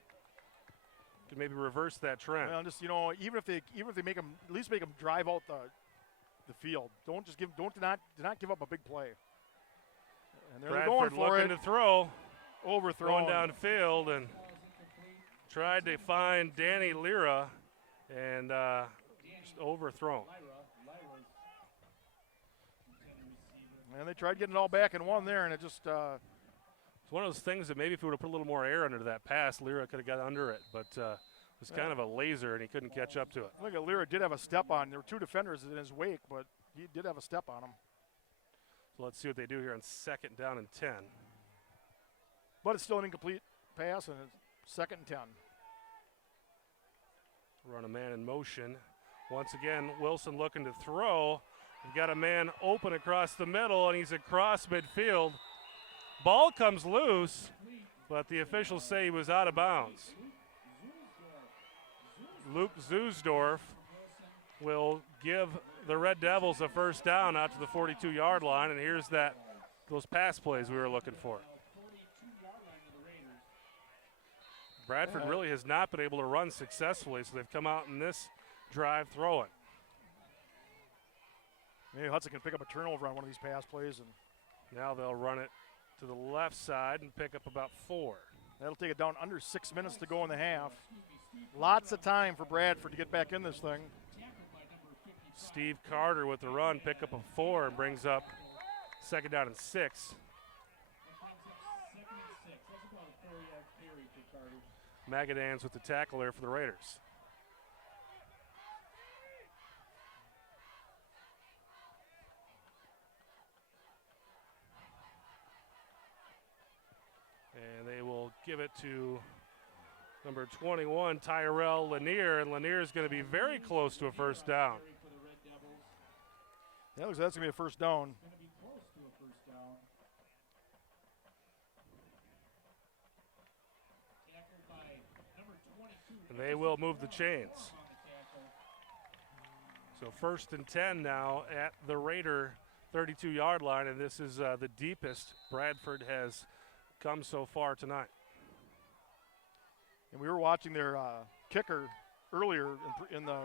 to maybe reverse that trend. Well, just even if they make them, at least make them drive out the field. Don't not give up a big play. And they're Bradford going for looking it. to throw, overthrown downfield, and tried to find Danny Lira and just overthrown. And they tried getting it all back in one there, and it just. It's one of those things that maybe if we would have put a little more air under that pass, Lira could have got under it, but it was kind of a laser, and he couldn't catch up to it. Look at Lira did have a step on. There were 2 defenders in his wake, but he did have a step on him. So let's see what they do here on 2nd down and 10. But it's still an incomplete pass, and it's 2nd and 10. Run a man in motion. Once again, Wilson looking to throw. We've got a man open across the middle, and he's across midfield. Ball comes loose, but the officials say he was out of bounds. Luke Zusdorf will give the Red Devils a first down out to the 42-yard line, and here's those pass plays we were looking for. Bradford really has not been able to run successfully, so they've come out in this drive throwing. Maybe Hudson can pick up a turnover on one of these pass plays. And now they'll run it to the left side and pick up about 4. That'll take it down under 6 minutes to go in the half. Lots of time for Bradford to get back in this thing. Steve Carter with the run, pick up a 4 and brings up 2nd down and 6. Magadans with the tackle there for the Raiders. And they will give it to number 21, Tyrell Lanier, and Lanier is going to be very close to a first down. Yeah, looks like that's going to be a first down. And they will move the chains. So 1st and 10 now at the Raider 32-yard line, and this is the deepest Bradford has come so far tonight. And we were watching their kicker earlier in the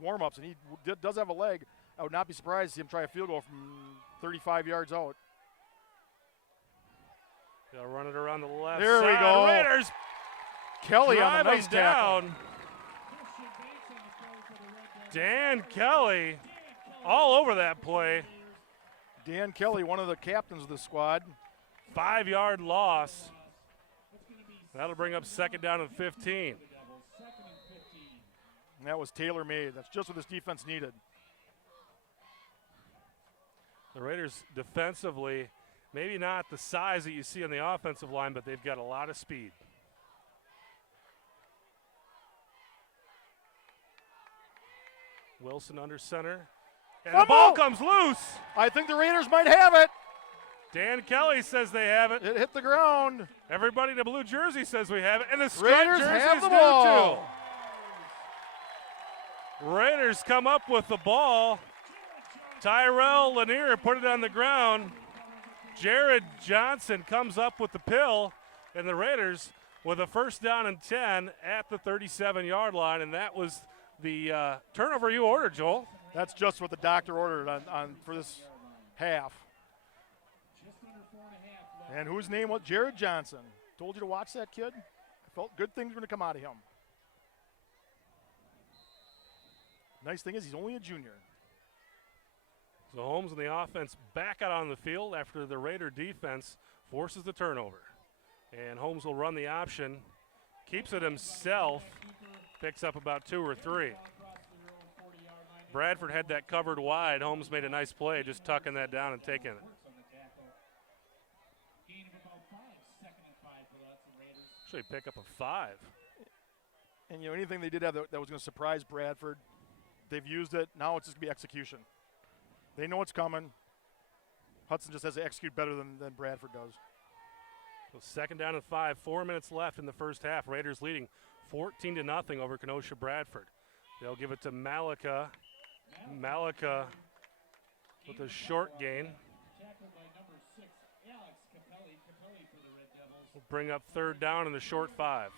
warm-ups, and he does have a leg. I would not be surprised to see him try a field goal from 35 yards out. They'll run it around the left there side. We go. Raiders Kelly on the nice tackle. Down. Dan Kelly all over that play. Dan Kelly, one of the captains of the squad. 5-yard loss. That'll bring up 2nd down and 15. And that was tailor-made. That's just what this defense needed. The Raiders defensively, maybe not the size that you see on the offensive line, but they've got a lot of speed. Wilson under center. And the ball comes loose. I think the Raiders might have it. Dan Kelly says they have it. It hit the ground. Everybody in the blue jersey says we have it. And the Raiders jerseys have the do ball. too. Raiders come up with the ball. Tyrell Lanier put it on the ground. Jared Johnson comes up with the pill, and the Raiders with a first down and 10 at the 37-yard line, and that was the turnover you ordered, Joel. That's just what the doctor ordered on for this half. And whose name was Jared Johnson? Told you to watch that kid. I felt good things were going to come out of him. Nice thing is he's only a junior. So Holmes and the offense back out on the field after the Raider defense forces the turnover. And Holmes will run the option, keeps it himself, picks up about 2 or 3. Bradford had that covered wide. Holmes made a nice play, just tucking that down and taking it. Actually pick up a 5. And, anything they did have that was going to surprise Bradford, they've used it. Now it's just going to be execution. They know it's coming. Hudson just has to execute better than Bradford does. So second down and 5, 4 minutes left in the first half. Raiders leading 14-0 over Kenosha Bradford. They'll give it to Malika. Malika with a short gain. Will bring up third down in the short 5.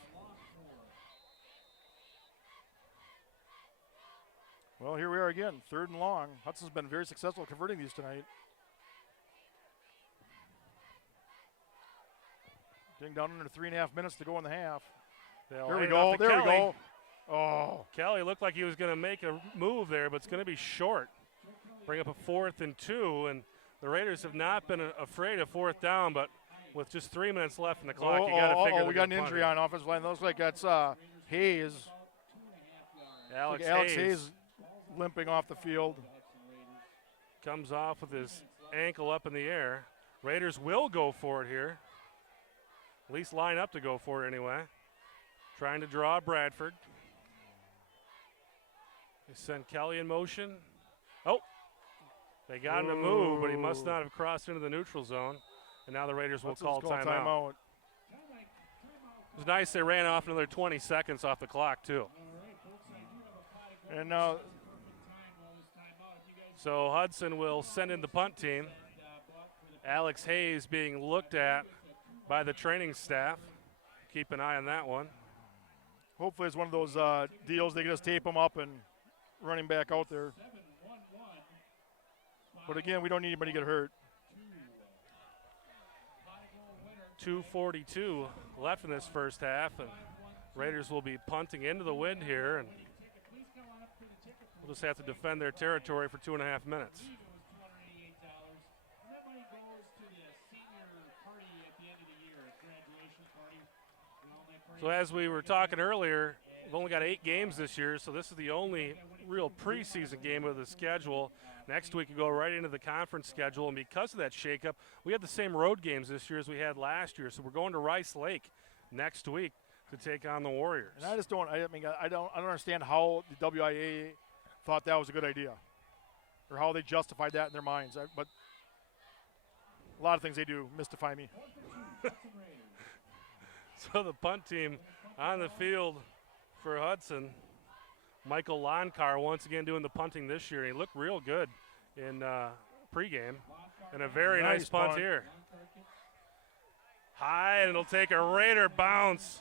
Well, here we are again, third and long. Hudson's been very successful converting these tonight. Getting down under 3.5 minutes to go in the half. There we go, there we go. Oh. Kelly looked like he was going to make a move there, but it's going to be short. Bring up a 4th and 2, and the Raiders have not been afraid of 4th down, but with just 3 minutes left in the clock, you got to figure. We got an injury on offensive line. Looks like that's Hayes. Alex Hayes limping off the field. Comes off with his ankle up in the air. Raiders will go for it here. At least line up to go for it anyway. Trying to draw Bradford. They send Kelly in motion. Oh, they got him to move, but he must not have crossed into the neutral zone. And now the Raiders will call timeout. It was nice they ran off another 20 seconds off the clock, too. And now, so Hudson will send in the punt team. Alex Hayes being looked at by the training staff. Keep an eye on that one. Hopefully it's one of those deals they can just tape him up and run him back out there. But again, we don't need anybody to get hurt. 2:42 left in this first half, and Raiders will be punting into the wind here, and we'll just have to defend their territory for 2.5 minutes. So as we were talking earlier, we've only got 8 games this year, so this is the only real preseason game of the schedule. Next week we go right into the conference schedule, and because of that shakeup, we have the same road games this year as we had last year. So we're going to Rice Lake next week to take on the Warriors. And I just don't. I don't understand how the WIA thought that was a good idea, or how they justified that in their minds. But a lot of things they do mystify me. So the punt team on the field for Hudson. Michael Lonkar once again doing the punting this year. He looked real good in pregame. And a very nice punt here. High, and it'll take a Raider bounce.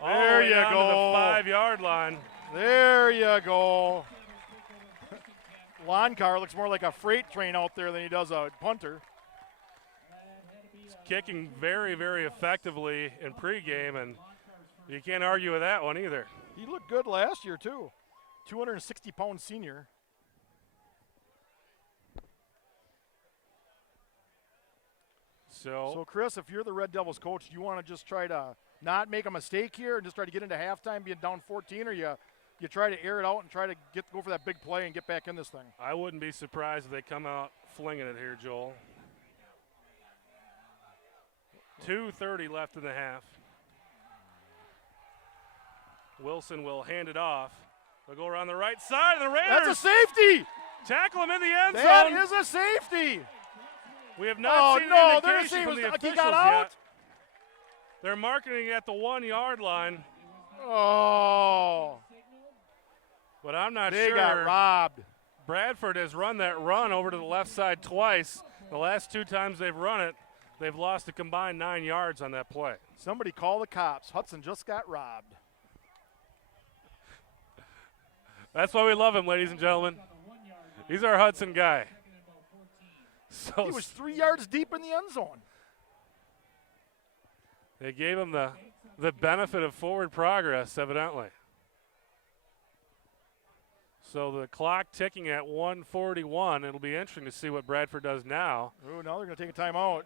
There you go. To the 5-yard line. There you go. Lonkar looks more like a freight train out there than he does a punter. He's kicking very, very effectively in pregame, and you can't argue with that one either. He looked good last year, too. 260-pound senior. So, Chris, if you're the Red Devils coach, do you want to just try to not make a mistake here and just try to get into halftime being down 14, or you try to air it out and try to go for that big play and get back in this thing? I wouldn't be surprised if they come out flinging it here, Joel. 2:30 left in the half. Wilson will hand it off. They'll go around the right side of the Raiders. That's a safety. Tackle him in the end zone. That is a safety. We have not seen an indication from the officials he got out? yet. They're marking it at the 1-yard line. Oh. But I'm not They sure. got robbed. Bradford has run that run over to the left side twice. The last 2 times they've run it, they've lost a combined 9 yards on that play. Somebody call the cops. Hudson just got robbed. That's why we love him, ladies and gentlemen. He's our Hudson guy. So He was 3 yards deep in the end zone. they gave him the benefit of forward progress, evidently. So the clock ticking at 1:41. It'll be interesting to see what Bradford does now. Ooh, now they're going to take a timeout.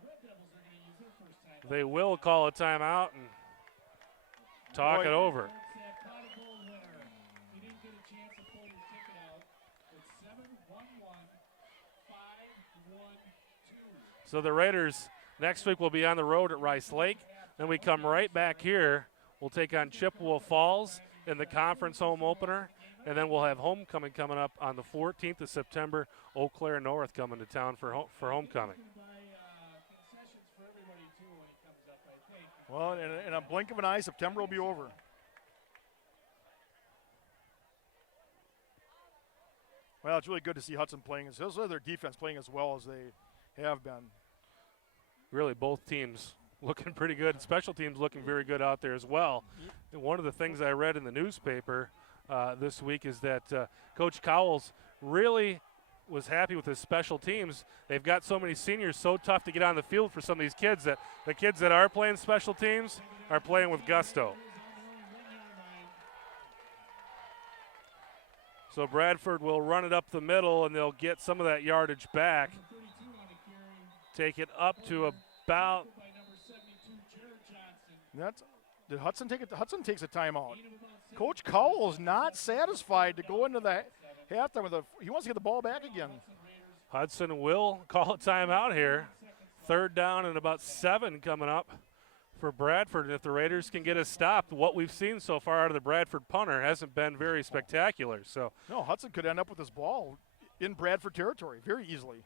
They will call a timeout and talk it over. So the Raiders next week will be on the road at Rice Lake. Then we come right back here. We'll take on Chippewa Falls in the conference home opener. And then we'll have homecoming coming up on the 14th of September. Eau Claire North coming to town for homecoming. Well, in a blink of an eye, September will be over. Well, it's really good to see Hudson playing. Especially their defense playing as well as they have been. Really, both teams looking pretty good. Special teams looking very good out there as well. And one of the things I read in the newspaper this week is that Coach Cowles really was happy with his special teams. They've got so many seniors, so tough to get on the field for some of these kids that the kids that are playing special teams are playing with gusto. So Bradford will run it up the middle, and they'll get some of that yardage back. Take it up to about. Did Hudson take it? Hudson takes a timeout. Coach Cowles not satisfied to go into the halftime with he wants to get the ball back again. Hudson will call a timeout here. 3rd down and about 7 coming up for Bradford. And if the Raiders can get a stop, what we've seen so far out of the Bradford punter hasn't been very spectacular. So no, Hudson could end up with this ball in Bradford territory very easily.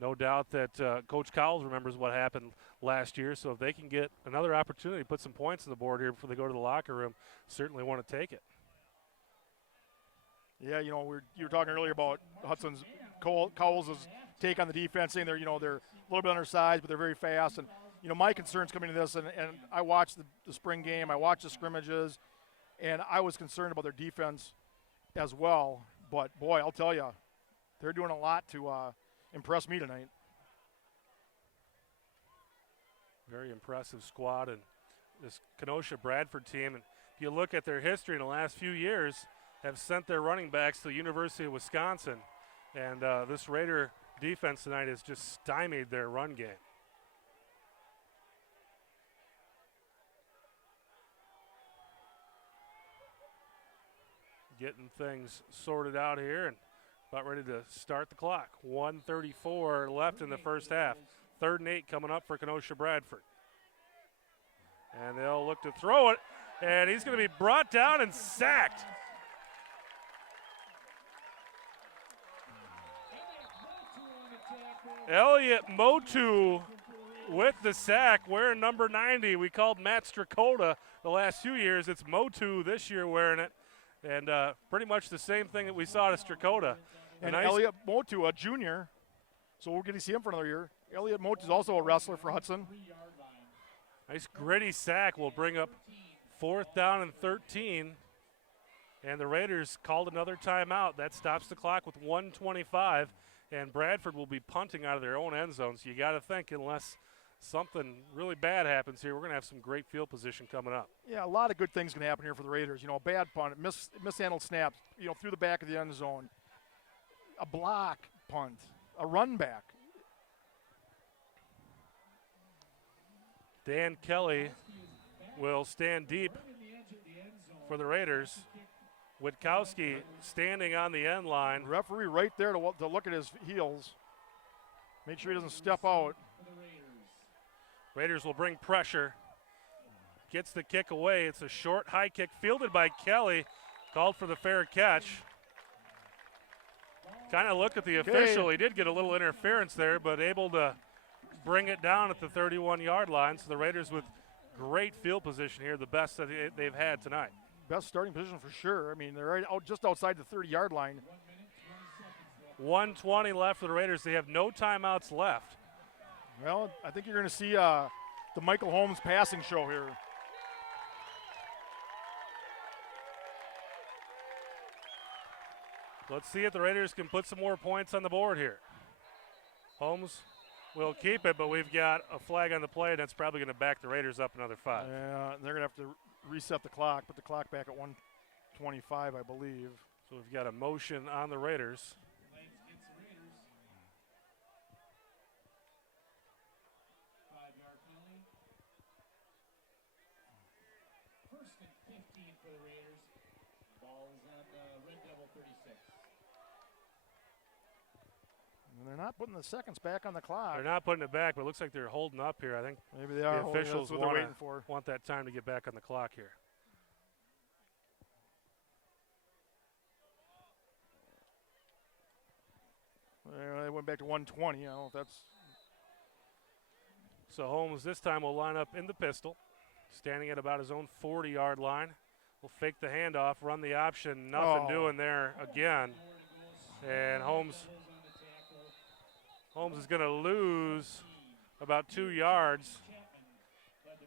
No doubt that Coach Cowles remembers what happened last year. So if they can get another opportunity to put some points on the board here before they go to the locker room, certainly want to take it. Yeah, you were talking earlier about Hudson's Cowles' take on the defense, saying they're a little bit undersized, but they're very fast. And my concerns coming to this, and I watched the spring game, I watched the scrimmages, and I was concerned about their defense as well. But boy, I'll tell you, they're doing a lot to impress me tonight. Very impressive squad, and this Kenosha Bradford team. And if you look at their history in the last few years, have sent their running backs to the University of Wisconsin. And this Raider defense tonight has just stymied their run game. Getting things sorted out here and about ready to start the clock. 1:34 left in the first half. 3rd and 8 coming up for Kenosha Bradford. And they'll look to throw it, and he's going to be brought down and sacked. Elliott Motu with the sack, wearing number 90. We called Matt Strakota the last few years. It's Motu this year wearing it. And pretty much the same thing that we saw to Strakota. And Elliott Motu, a junior, so we're going to see him for another year. Elliott Motu is also a wrestler for Hudson. Nice gritty sack will bring up 4th down and 13. And the Raiders called another timeout. That stops the clock with 1:25. And Bradford will be punting out of their own end zone. So you got to think, unless something really bad happens here, we're going to have some great field position coming up. Yeah, a lot of good things can happen here for the Raiders. Bad punt, mishandled snaps, through the back of the end zone, a block punt, a run back. Dan Kelly will stand deep for the Raiders. Witkowski standing on the end line. Referee right there to look at his heels. Make sure he doesn't step out. Raiders will bring pressure. Gets the kick away. It's a short, high kick fielded by Kelly. Called for the fair catch. Kind of look at the official. He did get a little interference there, but able to bring it down at the 31-yard line. So the Raiders with great field position here, the best that they've had tonight. best starting position for sure. I mean, they're right out just outside the 30-yard line. 1:20 left for the Raiders. They have no timeouts left. Well, I think you're going to see the Michael Holmes passing show here. Let's see if the Raiders can put some more points on the board here. Holmes will keep it, but we've got a flag on the play, and that's probably going to back the Raiders up another 5. Yeah, they're going to have to reset the clock, put the clock back at 1:25, I believe. So we've got a motion on the Raiders. Flags against the Raiders. 5-yard penalty. First and 15 for the Raiders. Ball is on Red Devil 36. And they're not putting the seconds back on the clock. They're not putting it back, but it looks like they're holding up here. I think Maybe they are. the officials That's what they're waiting for. want that time to get back on the clock here. They went back to 1:20. I don't know if that's. So Holmes this time will line up in the pistol, standing at about his own 40-yard line. Will fake the handoff, run the option. Nothing doing there again. And Holmes is going to lose about 2 yards.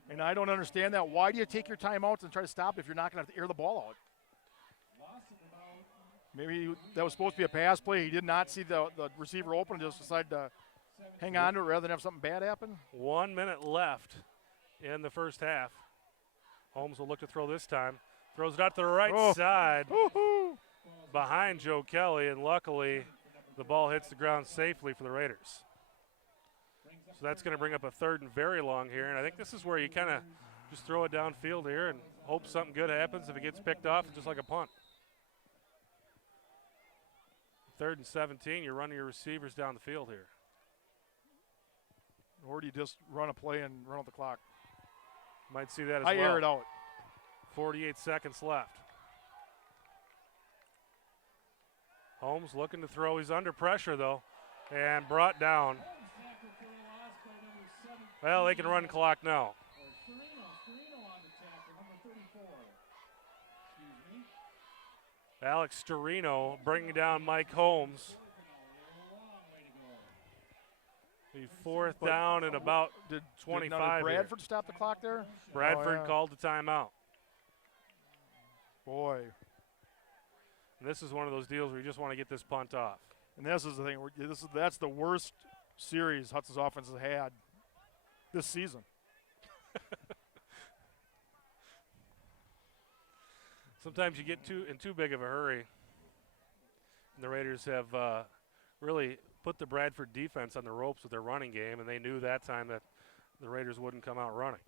And I don't understand that. Why do you take your timeouts and try to stop if you're not going to have to air the ball out? Maybe that was supposed to be a pass play. He did not see the receiver open and just decided to hang on to it rather than have something bad happen. 1 minute left in the first half. Holmes will look to throw this time. Throws it out to the right side behind Joe Kelly, and luckily the ball hits the ground safely for the Raiders. So that's going to bring up a 3rd and very long here, and I think this is where you kind of just throw it downfield here and hope something good happens. If it gets picked off, it's just like a punt. 3rd and 17, you're running your receivers down the field here. Or do you just run a play and run out the clock? Might see that as I well. air it out. 48 seconds left. Holmes looking to throw. He's under pressure, though, and brought down. Well, they can run clock now. Alex Storino bringing down Mike Holmes. The 4th down and about 25 Did Bradford stop the clock there? Bradford called the timeout. Boy. And this is one of those deals where you just want to get this punt off. And this is the thing. That's the worst series Hudson's offense has had this season. Sometimes you get in too big of a hurry. And the Raiders have really put the Bradford defense on the ropes with their running game, and they knew that time that the Raiders wouldn't come out running.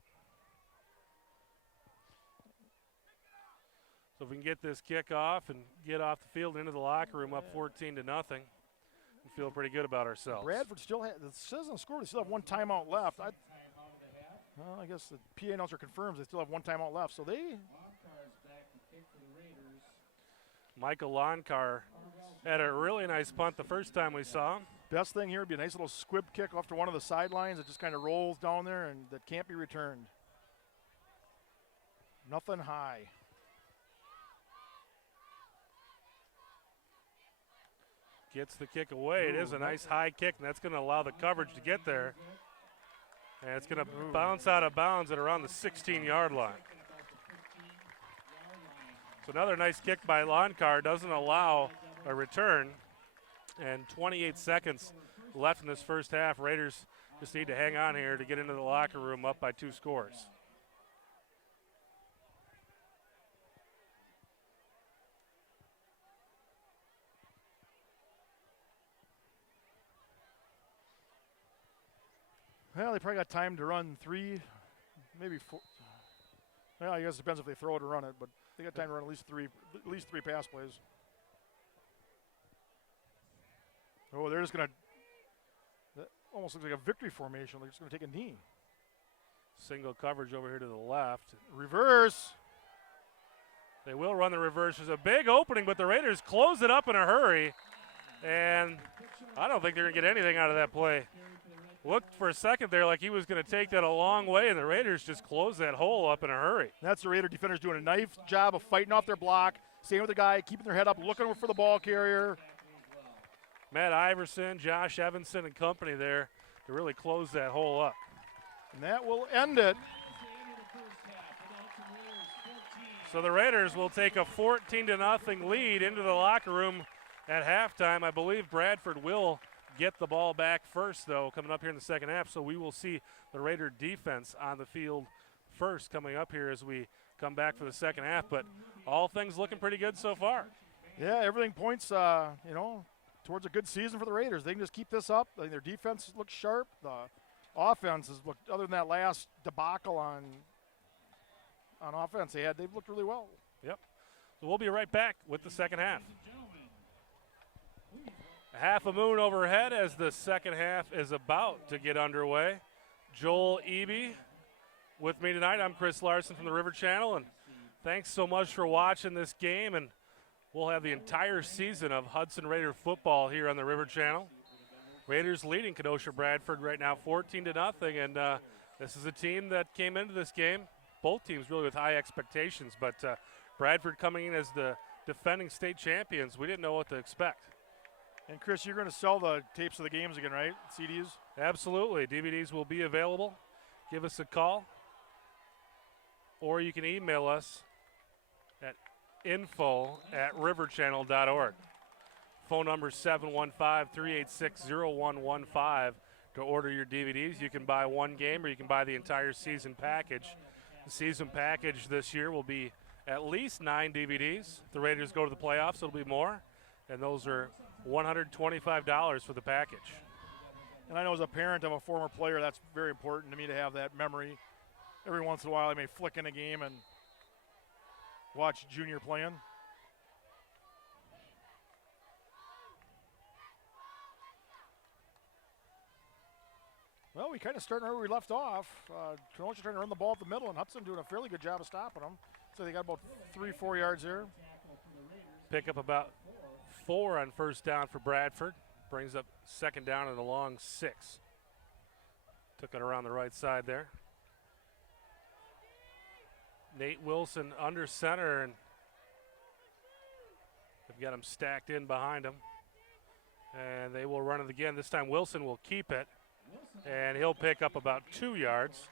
So if we can get this kick off and get off the field into the locker room up 14-0, we feel pretty good about ourselves. Bradford still has, it says on the score, they still have 1 timeout left. Well, I guess the PA announcer confirms they still have 1 timeout left. So they. Michael Lonkar had a really nice punt the first time we saw him. Best thing here would be a nice little squib kick off to one of the sidelines that just kind of rolls down there and that can't be returned. Nothing high. Gets the kick away. It is a nice high kick, and that's going to allow the coverage to get there. And it's going to bounce out of bounds at around the 16-yard line. So another nice kick by Lonkar, doesn't allow a return. And 28 seconds left in this first half. Raiders just need to hang on here to get into the locker room up by 2 scores. Well, they probably got time to run 3, maybe 4. Well, I guess it depends if they throw it or run it, but they got time to run at least three pass plays. Oh, they're just going to, that almost looks like a victory formation. They're just going to take a knee. Single coverage over here to the left. Reverse. They will run the reverse. There's a big opening, but the Raiders close it up in a hurry. And I don't think they're going to get anything out of that play. Looked for a second there like he was going to take that a long way, and the Raiders just closed that hole up in a hurry. That's the Raider defenders doing a nice job of fighting off their block, staying with the guy, keeping their head up, looking for the ball carrier. Matt Iverson, Josh Evanson, and company there to really close that hole up. And that will end it. So the Raiders will take a 14-0 lead into the locker room at halftime. I believe Bradford will get the ball back first, though, coming up here in the second half. So we will see the Raider defense on the field first coming up here as we come back for the second half. But all things looking pretty good so far. Yeah, everything points, towards a good season for the Raiders. They can just keep this up. I think their defense looks sharp. The offense has looked, other than that last debacle on offense they've looked really well. Yep. So we'll be right back with the second half. A half a moon overhead as the second half is about to get underway. Joel Eby with me tonight. I'm Chris Larson from the River Channel, and thanks so much for watching this game. And we'll have the entire season of Hudson Raider football here on the River Channel. Raiders leading Kenosha Bradford right now 14-0, and this is a team that came into this game, both teams really with high expectations, but Bradford coming in as the defending state champions, we didn't know what to expect. And Chris, you're going to sell the tapes of the games again, right? CDs? Absolutely. DVDs will be available. Give us a call, or you can email us at info@riverchannel.org. Phone number is 715-386-0115 to order your DVDs. You can buy one game or you can buy the entire season package. The season package this year will be at least 9 DVDs. If the Raiders go to the playoffs, it'll be more. And those are $125 for the package. And I know as a parent of a former player, that's very important to me to have that memory. Every once in a while I may flick in a game and watch Junior playing. Well, we kind of starting where we left off. Kenosha trying to run the ball up the middle, and Hudson doing a fairly good job of stopping them. So they got about 3-4 yards there. Pick up about 4 on first down for Bradford. Brings up second down and a long 6. Took it around the right side there. Nate Wilson under center, and they've got him stacked in behind him. And they will run it again. This time Wilson will keep it, and he'll pick up about 2 yards.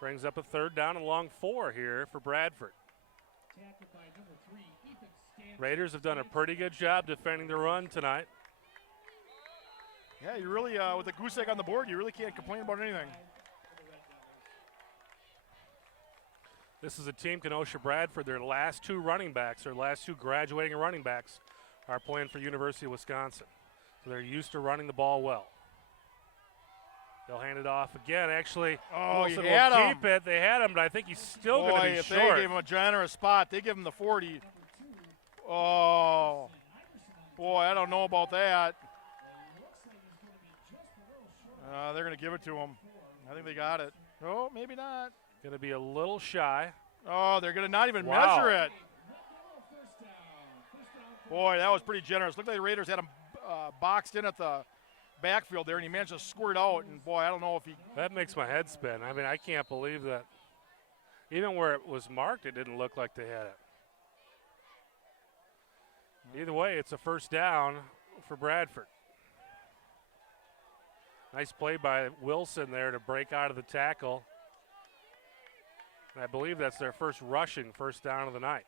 Brings up a third down and long 4 here for Bradford. Raiders have done a pretty good job defending the run tonight. Yeah, you really, with the goose egg on the board, you really can't complain about anything. This is a team, Kenosha Bradford, their last 2 running backs, their last 2 graduating running backs are playing for University of Wisconsin. So they're used to running the ball well. They'll hand it off again. Actually, Wilson will keep it. They had him, but I think he's still going to be if short. They gave him a generous spot. They give him the 40. Oh, boy, I don't know about that. They're going to give it to him. I think they got it. Oh, maybe not. Going to be a little shy. Oh, they're going to not even measure it. Boy, that was pretty generous. Looked like the Raiders had him boxed in at the backfield there, and he managed to squirt out. And, boy, I don't know if he – That makes my head spin. I mean, I can't believe that. Even where it was marked, it didn't look like they had it. Either way, it's a first down for Bradford. Nice play by Wilson there to break out of the tackle. And I believe that's their first rushing first down of the night.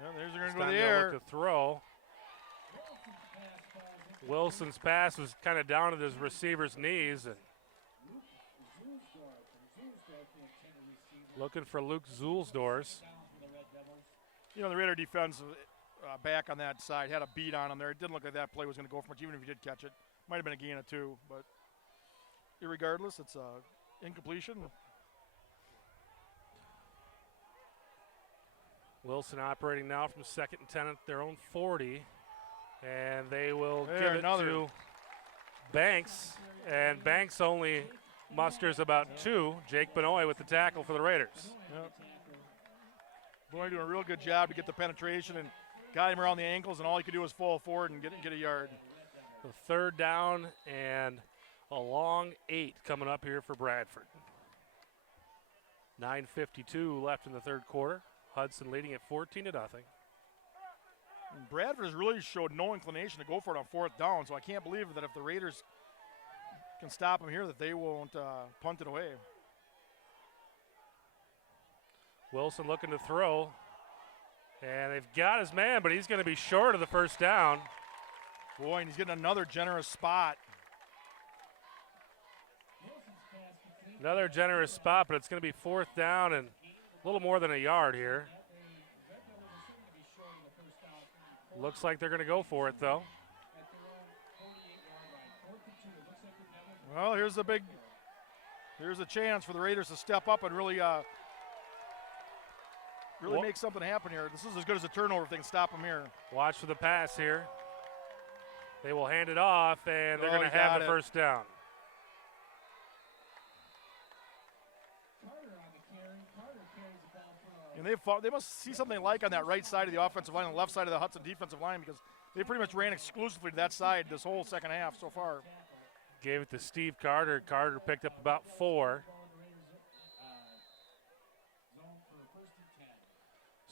Yeah, there's going to go to the air. Look to throw. Wilson's pass was kind of down at his receiver's knees. And looking for Luke Zulsdorf. You know, the Raider defense back on that side had a beat on him there. It didn't look like that play was going to go for much, even if he did catch it. Might have been a gain of 2, but irregardless, it's incompletion. Wilson operating now from 2nd and 10 at their own 40. And they will give it to Banks. And Banks only musters about 2. Jake Benoit with the tackle for the Raiders. Yep. Boy, doing a real good job to get the penetration and got him around the ankles, and all he could do was fall forward and get a yard. The third down and a long 8 coming up here for Bradford. 9:52 left in the third quarter. Hudson leading at 14-0. And Bradford has really showed no inclination to go for it on fourth down, so I can't believe that if the Raiders can stop them here that they won't punt it away. Wilson looking to throw. And they've got his man, but he's going to be short of the first down. Boy, and he's getting another generous spot. Another generous spot, but it's going to be fourth down and a little more than a yard here. Looks like they're going to go for it, though. Well, here's a chance for the Raiders to step up and really make something happen here. This is as good as a turnover if they can stop them here. Watch for the pass here. They will hand it off, and they're going to have the first down. And they must see something like on that right side of the offensive line and the left side of the Hudson defensive line, because they pretty much ran exclusively to that side this whole second half so far. Gave it to Steve Carter. Carter picked up about 4.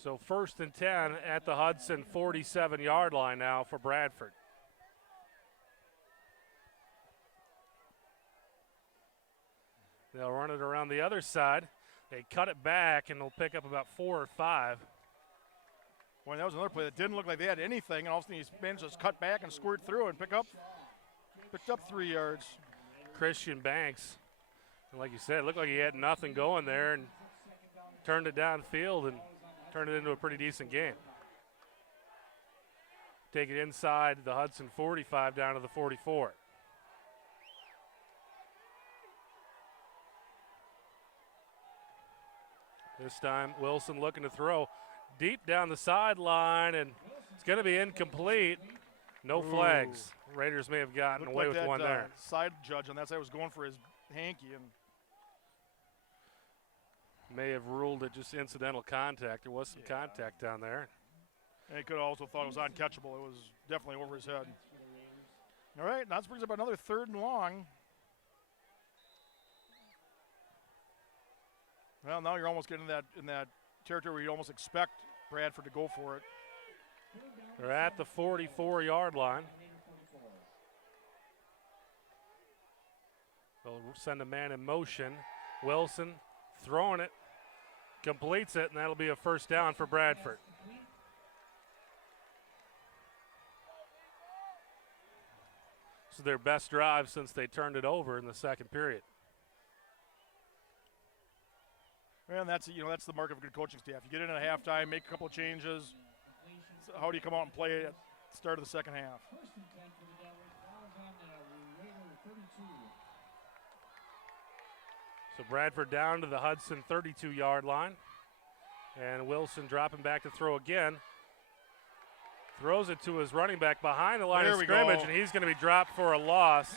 So first and 10 at the Hudson 47-yard line now for Bradford. They'll run it around the other side. They cut it back, and they'll pick up about 4 or 5. Boy, that was another play that didn't look like they had anything, and all of a sudden he managed to cut back and squirt through and picked up 3 yards. Christian Banks, like you said, it looked like he had nothing going there and turned it downfield and turned it into a pretty decent game. Take it inside the Hudson 45 down to the 44. This time, Wilson looking to throw deep down the sideline, and it's going to be incomplete. No flags. Raiders may have gotten away with one there. Side judge on that side was going for his hanky, and may have ruled it just incidental contact. There was some contact down there. And he could have also thought it was uncatchable. It was definitely over his head. All right, now this brings up another 3rd and long. Well, now you're almost getting in that territory where you almost expect Bradford to go for it. They're at the 44-yard line. They'll send a man in motion. Wilson throwing it, completes it, and that'll be a first down for Bradford. This is their best drive since they turned it over in the second period. And that's the mark of a good coaching staff. You get in at halftime, make a couple of changes. So how do you come out and play at the start of the second half? So Bradford down to the Hudson 32-yard line. And Wilson dropping back to throw again. Throws it to his running back behind the line of scrimmage, and he's going to be dropped for a loss.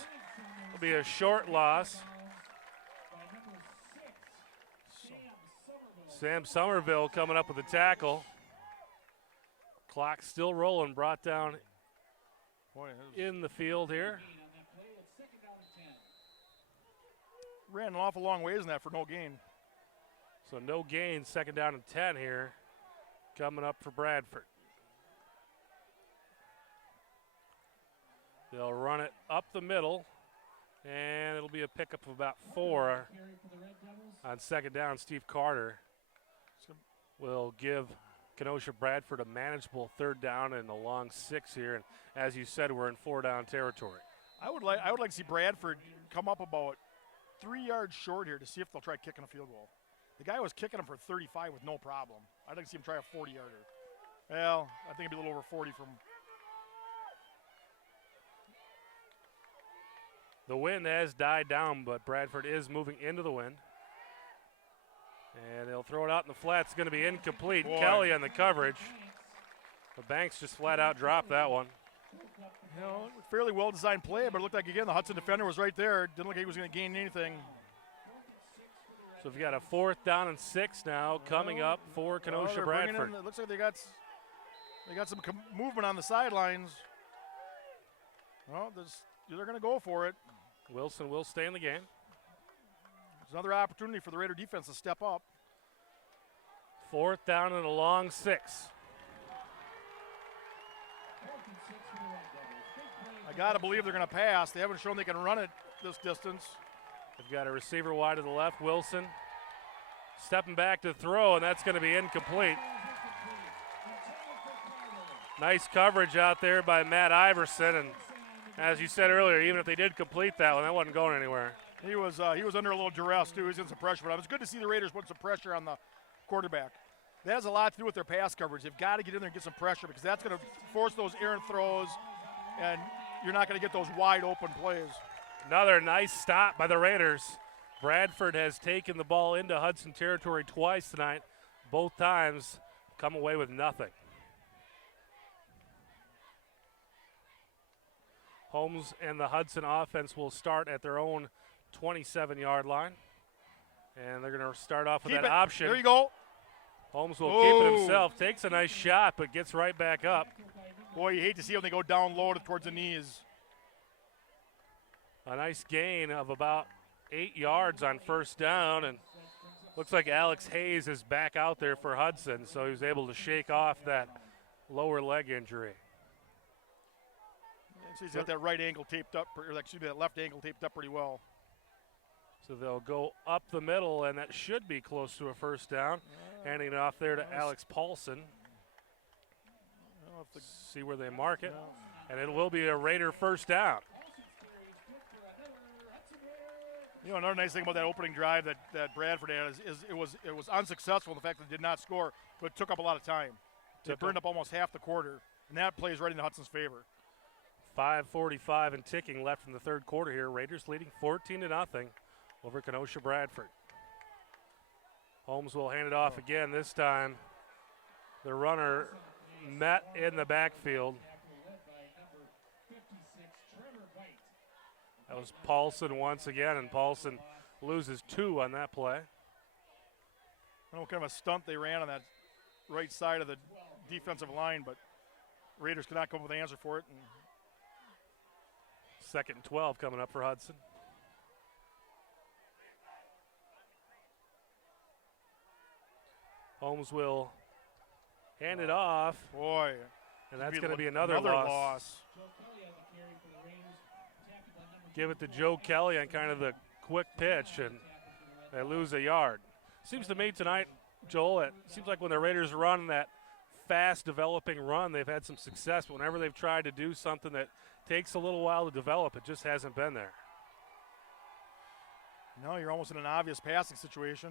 It'll be a short loss. Sam Somerville coming up with a tackle. Clock still rolling, brought down in the field here. Ran an awful long ways in that for no gain. So no gain, second down and 10 here coming up for Bradford. They'll run it up the middle, and it'll be a pickup of about 4 on second down. Steve Carter will give Kenosha Bradford a manageable 3rd down and a long 6 here. And as you said, we're in 4-down territory. I would like to see Bradford come up about 3 yards short here to see if they'll try kicking a field goal. The guy was kicking him for 35 with no problem. I'd like to see him try a 40-yarder. Well, I think it'd be a little over 40 from. The wind has died down, but Bradford is moving into the wind. And they'll throw it out in the flat. It's going to be incomplete. Boy. Kelly on the coverage. The Banks just flat out dropped that one. Fairly well-designed play, but it looked like, again, the Hudson defender was right there. Didn't look like he was going to gain anything. So we've got a 4th down and 6 now coming up for Kenosha they're bringing Bradford. it looks like they got some movement on the sidelines. Well, they're going to go for it. Wilson will stay in the game. There's another opportunity for the Raider defense to step up. 4th down and a long 6. I got to believe they're going to pass. They haven't shown they can run it this distance. They've got a receiver wide to the left, Wilson. Stepping back to throw, and that's going to be incomplete. Nice coverage out there by Matt Iverson, and as you said earlier, even if they did complete that one, that wasn't going anywhere. He was under a little duress too. He was in some pressure, but it was good to see the Raiders put some pressure on the quarterback. That has a lot to do with their pass coverage. They've got to get in there and get some pressure because that's going to force those errant throws, and you're not going to get those wide open plays. Another nice stop by the Raiders. Bradford has taken the ball into Hudson territory twice tonight. Both times come away with nothing. Holmes and the Hudson offense will start at their own 27-yard line. And they're going to start off with that option. There you go. Holmes will keep it himself. Takes a nice shot, but gets right back up. Boy, you hate to see when they go down low towards the knees. A nice gain of about 8 yards on 1st down. And looks like Alex Hayes is back out there for Hudson, so he was able to shake off that lower leg injury. He's got that right ankle taped up, or excuse me, that left ankle taped up pretty well. So they'll go up the middle, and that should be close to a 1st down. Handing it off there to Alex Paulson. See where they mark it. And it will be a Raider 1st down. You know, another nice thing about that opening drive that Bradford had is it was unsuccessful in the fact that they did not score, but it took up a lot of time. They burned up almost half the quarter, and that plays right into Hudson's favor. 5:45 and ticking left in the 3rd quarter here. Raiders leading 14-0 over Kenosha Bradford. Holmes will hand it off again. This time the runner met in the backfield. That was Paulson once again, and Paulson loses 2 on that play. I don't know what kind of a stunt they ran on that right side of the defensive line, but Raiders could not come up with an answer for it. And 2nd and 12 coming up for Hudson. Holmes will hand it off. Boy. And that's going to be another loss. Give it to Joe Kelly on kind of the quick pitch, and they lose a yard. Seems to me tonight, Joel, it seems like when the Raiders run that fast developing run, they've had some success, but whenever they've tried to do something that takes a little while to develop, it just hasn't been there. No, you're almost in an obvious passing situation.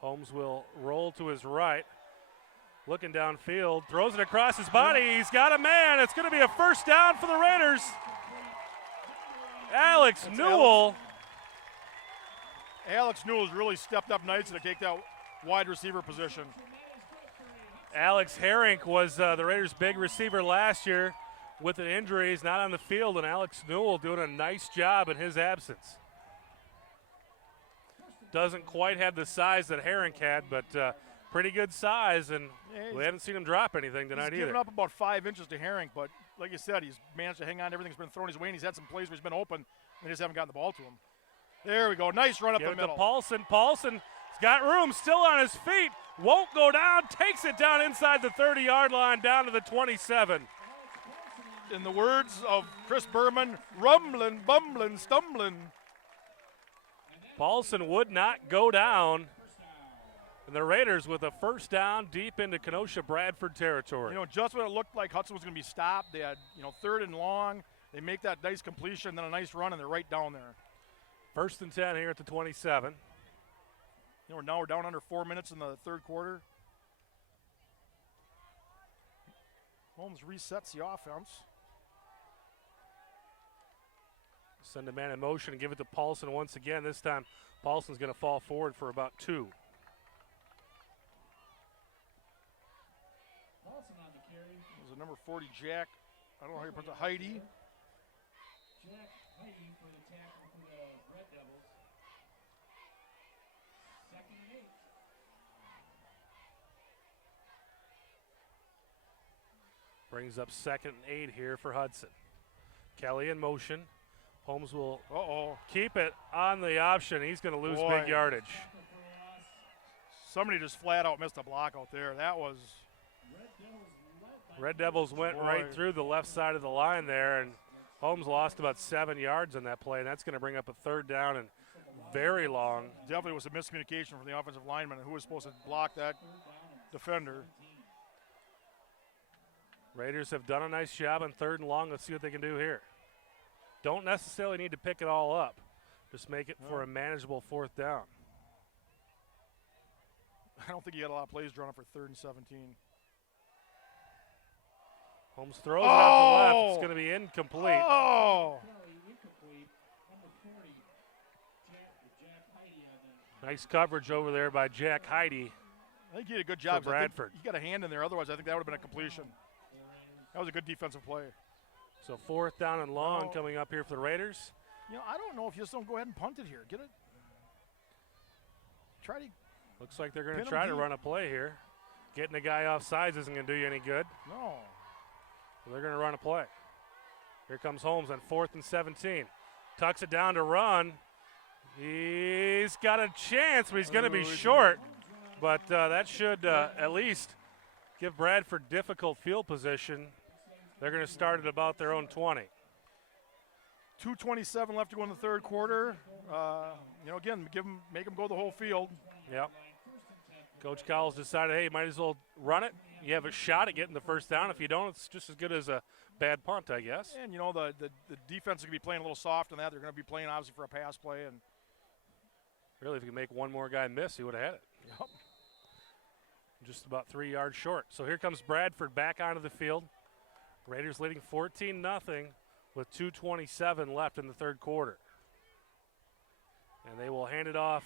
Holmes will roll to his right, looking downfield, throws it across his body. He's got a man. It's going to be a 1st down for the Raiders. Alex Newell. Alex Newell's really stepped up nicely to take that wide receiver position. Alex Herink was the Raiders' big receiver last year with an injury. He's not on the field, and Alex Newell doing a nice job in his absence. Doesn't quite have the size that Herink had, but pretty good size, and we haven't seen him drop anything tonight either. He's given up about 5 inches to Herink, but like you said, he's managed to hang on to everything that's been thrown his way, and he's had some plays where he's been open. They just haven't gotten the ball to him. There we go. Nice run up the middle. Paulson. Paulson's got room, still on his feet. Won't go down. Takes it down inside the 30-yard line, down to the 27. In the words of Chris Berman, rumbling, bumbling, stumbling. Paulson would not go down. And the Raiders with a 1st down deep into Kenosha Bradford territory. You know, just when it looked like Hudson was going to be stopped, they had, 3rd and long. They make that nice completion, then a nice run, and they're right down there. 1st and 10 here at the 27. Now we're down under 4 minutes in the 3rd quarter. Holmes resets the offense. Send a man in motion and give it to Paulson once again. This time, Paulson's going to fall forward for about 2. There's a number 40, Jack. I don't know how you pronounce it, Heidi. Jack Heidi for the tackle for the Red Devils. Second and 8. Brings up 2nd and 8 here for Hudson. Kelly in motion. Holmes will keep it on the option. He's going to lose big yardage. Somebody just flat out missed a block out there. That was. Red Devils went right through the left side of the line there, and Holmes lost about 7 yards on that play, and that's going to bring up a 3rd down and very long. Definitely was a miscommunication from the offensive lineman who was supposed to block that defender. Raiders have done a nice job on 3rd and long. Let's see what they can do here. Don't necessarily need to pick it all up. Just make it for a manageable 4th down. I don't think he had a lot of plays drawn up for 3rd and 17. Holmes throws it out the left. It's going to be incomplete. Nice coverage over there by Jack Heidi. I think he did a good job. For Bradford. He got a hand in there. Otherwise, I think that would have been a completion. That was a good defensive play. So 4th down and long coming up here for the Raiders. You know, I don't know if you just don't go ahead and punt it here. Get it. Try to. Looks like they're going to try to run a play here. Getting the guy off sides isn't going to do you any good. No. So they're going to run a play. Here comes Holmes on 4th and 17. Tucks it down to run. He's got a chance, but he's going to be short. But that should at least give Bradford difficult field position. They're going to start at about their own 20. 2:27 left to go in the 3rd quarter. You know, again, make them go the whole field. Yep. Coach Cowles decided, hey, might as well run it. You have a shot at getting the 1st down. If you don't, it's just as good as a bad punt, I guess. And, you know, the defense is going to be playing a little soft on that. They're going to be playing, obviously, for a pass play. And really, if you could make one more guy miss, he would have had it. Yep. Just about 3 yards short. So here comes Bradford back onto the field. Raiders leading 14-0 with 2:27 left in the 3rd quarter. And they will hand it off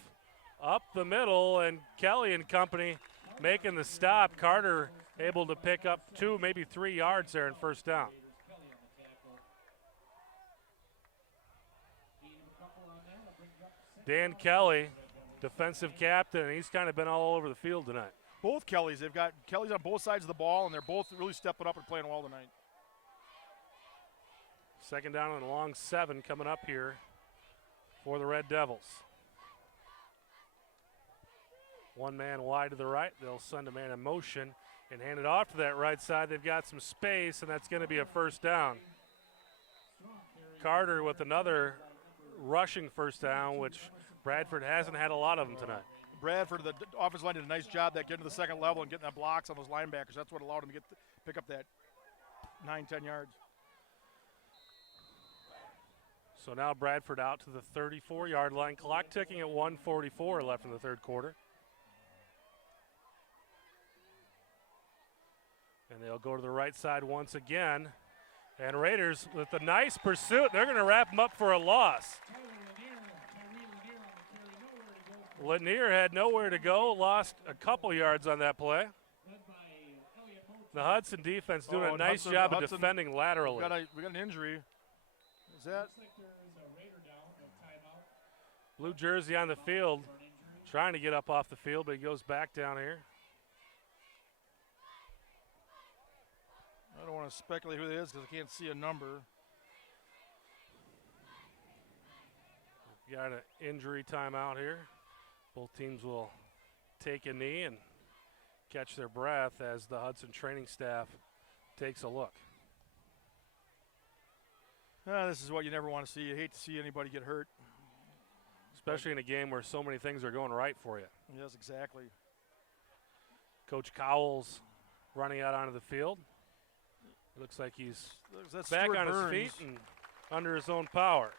up the middle, and Kelly and company making the stop. Carter able to pick up 2, maybe 3 yards there in 1st down. Dan Kelly, defensive captain, he's kind of been all over the field tonight. Both Kellys, they've got Kellys on both sides of the ball, and they're both really stepping up and playing well tonight. 2nd down and a long 7 coming up here for the Red Devils. 1 man wide to the right. They'll send a man in motion and hand it off to that right side. They've got some space, and that's going to be a 1st down. Carter with another rushing 1st down, which Bradford hasn't had a lot of them tonight. Bradford, the offensive line did a nice job that getting to the 2nd level and getting that blocks on those linebackers. That's what allowed them to pick up that 9-10 yards. So now Bradford out to the 34-yard line. Clock ticking at 1:44 left in the 3rd quarter. And they'll go to the right side once again. And Raiders with a nice pursuit. They're going to wrap them up for a loss. Lanier had nowhere to go. Lost a couple yards on that play. The Hudson defense doing a nice job of defending laterally. We got an injury. Is that? Blue jersey on the field, trying to get up off the field, but he goes back down here. I don't want to speculate who it is because I can't see a number. Got an injury timeout here. Both teams will take a knee and catch their breath as the Hudson training staff takes a look. This is what you never want to see. You hate to see anybody get hurt. Especially in a game where so many things are going right for you. Yes, exactly. Coach Cowles running out onto the field. Looks like he's back on his feet and under his own power.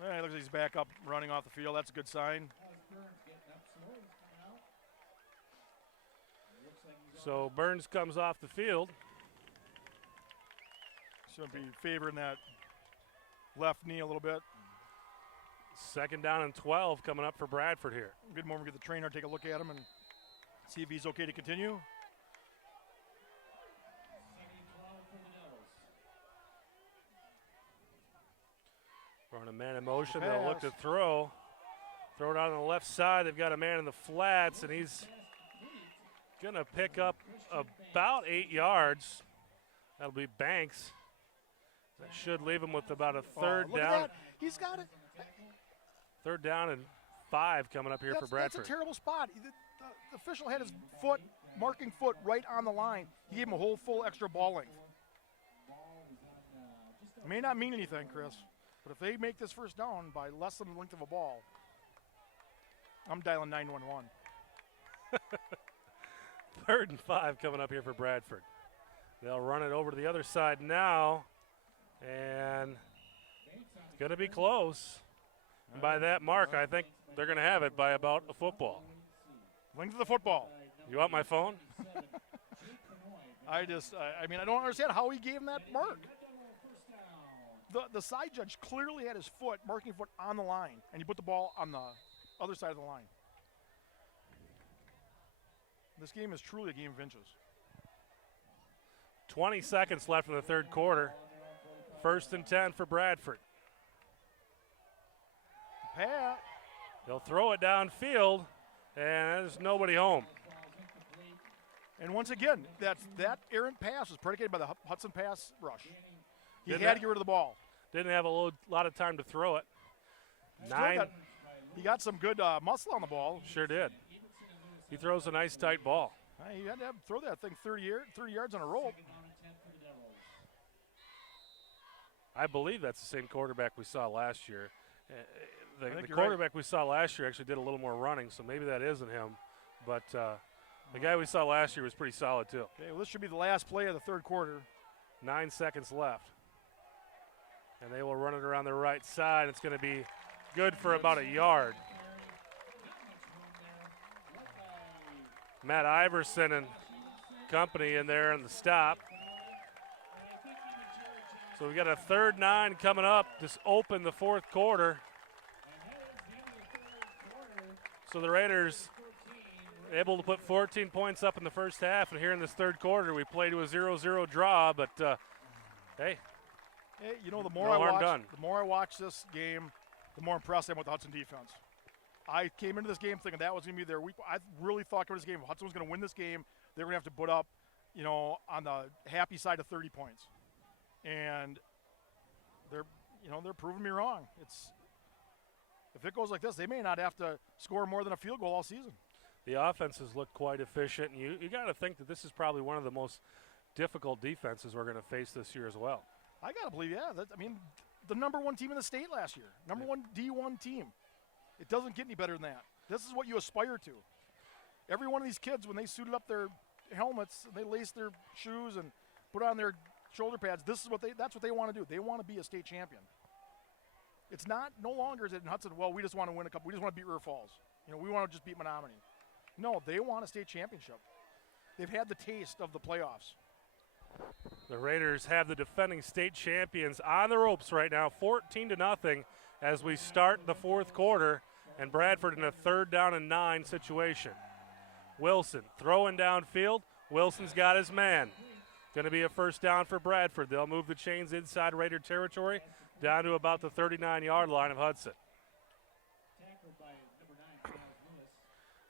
It looks like he's back up running off the field. That's a good sign. So Burns comes off the field. He's going to be favoring that left knee a little bit. 2nd down and 12 coming up for Bradford here. Good moment to get the trainer, take a look at him and see if he's okay to continue. We're on a man in motion. They'll look to throw. Throw it out on the left side. They've got a man in the flats, and he's going to pick up about 8 yards. That'll be Banks. That should leave him with about a third look down. At that. He's got it. Third down and 5 coming up here for Bradford. That's a terrible spot. The official had his foot, marking foot, right on the line. He gave him a whole full extra ball length. It may not mean anything, Chris, but if they make this first down by less than the length of a ball, I'm dialing 911. 3rd and 5 coming up here for Bradford. They'll run it over to the other side now, and it's going to be close. And by that mark, I think they're going to have it by about a football. Length of the football. You want my phone? I don't understand how he gave him that mark. The side judge clearly had his foot, marking foot on the line, and he put the ball on the other side of the line. This game is truly a game of inches. 20 seconds left in the third quarter. 1st and 10 for Bradford. Pat. They'll throw it downfield, and there's nobody home. And once again, that errant pass was predicated by the Hudson pass rush. He Didn't had to get rid of the ball. Didn't have a lot of time to throw it. He got some good muscle on the ball. Sure did. He throws a nice tight ball. He had to throw that thing 30 yards on a rope. I believe that's the same quarterback we saw last year. The you're quarterback we saw last year actually did a little more running, so maybe that isn't him. But the guy we saw last year was pretty solid, too. Okay, well, this should be the last play of the third quarter. 9 seconds left. And they will run it around the right side. It's going to be good for about a yard. Matt Iverson and company in there in the stop. So we got a 3rd 9 coming up. Just open the fourth quarter. So the Raiders able to put 14 points up in the first half, and here in this third quarter we played to a 0-0 draw, but hey, the more I watch this game, the more impressed I am with the Hudson defense. I came into this game thinking that was going to be their week. I really thought this game, Hudson was going to win this game. They were going to have to put up, on the happy side of 30 points. And they're proving me wrong. If it goes like this, they may not have to score more than a field goal all season. The offenses look quite efficient, and you got to think that this is probably one of the most difficult defenses we're going to face this year as well. I got to believe, the number 1 team in the state last year, number 1 D1 team. It doesn't get any better than that. This is what you aspire to. Every one of these kids, when they suited up their helmets and they laced their shoes and put on their shoulder pads, that's what they want to do. They want to be a state champion. It's no longer is it in Hudson, well, we just want to win a couple. We just want to beat River Falls. We want to just beat Menominee. No, they want a state championship. They've had the taste of the playoffs. The Raiders have the defending state champions on the ropes right now, 14-0 as we start the fourth quarter, and Bradford in a 3rd down and 9 situation. Wilson throwing downfield. Wilson's got his man. Going to be a 1st down for Bradford. They'll move the chains inside Raider territory down to about the 39-yard line of Hudson.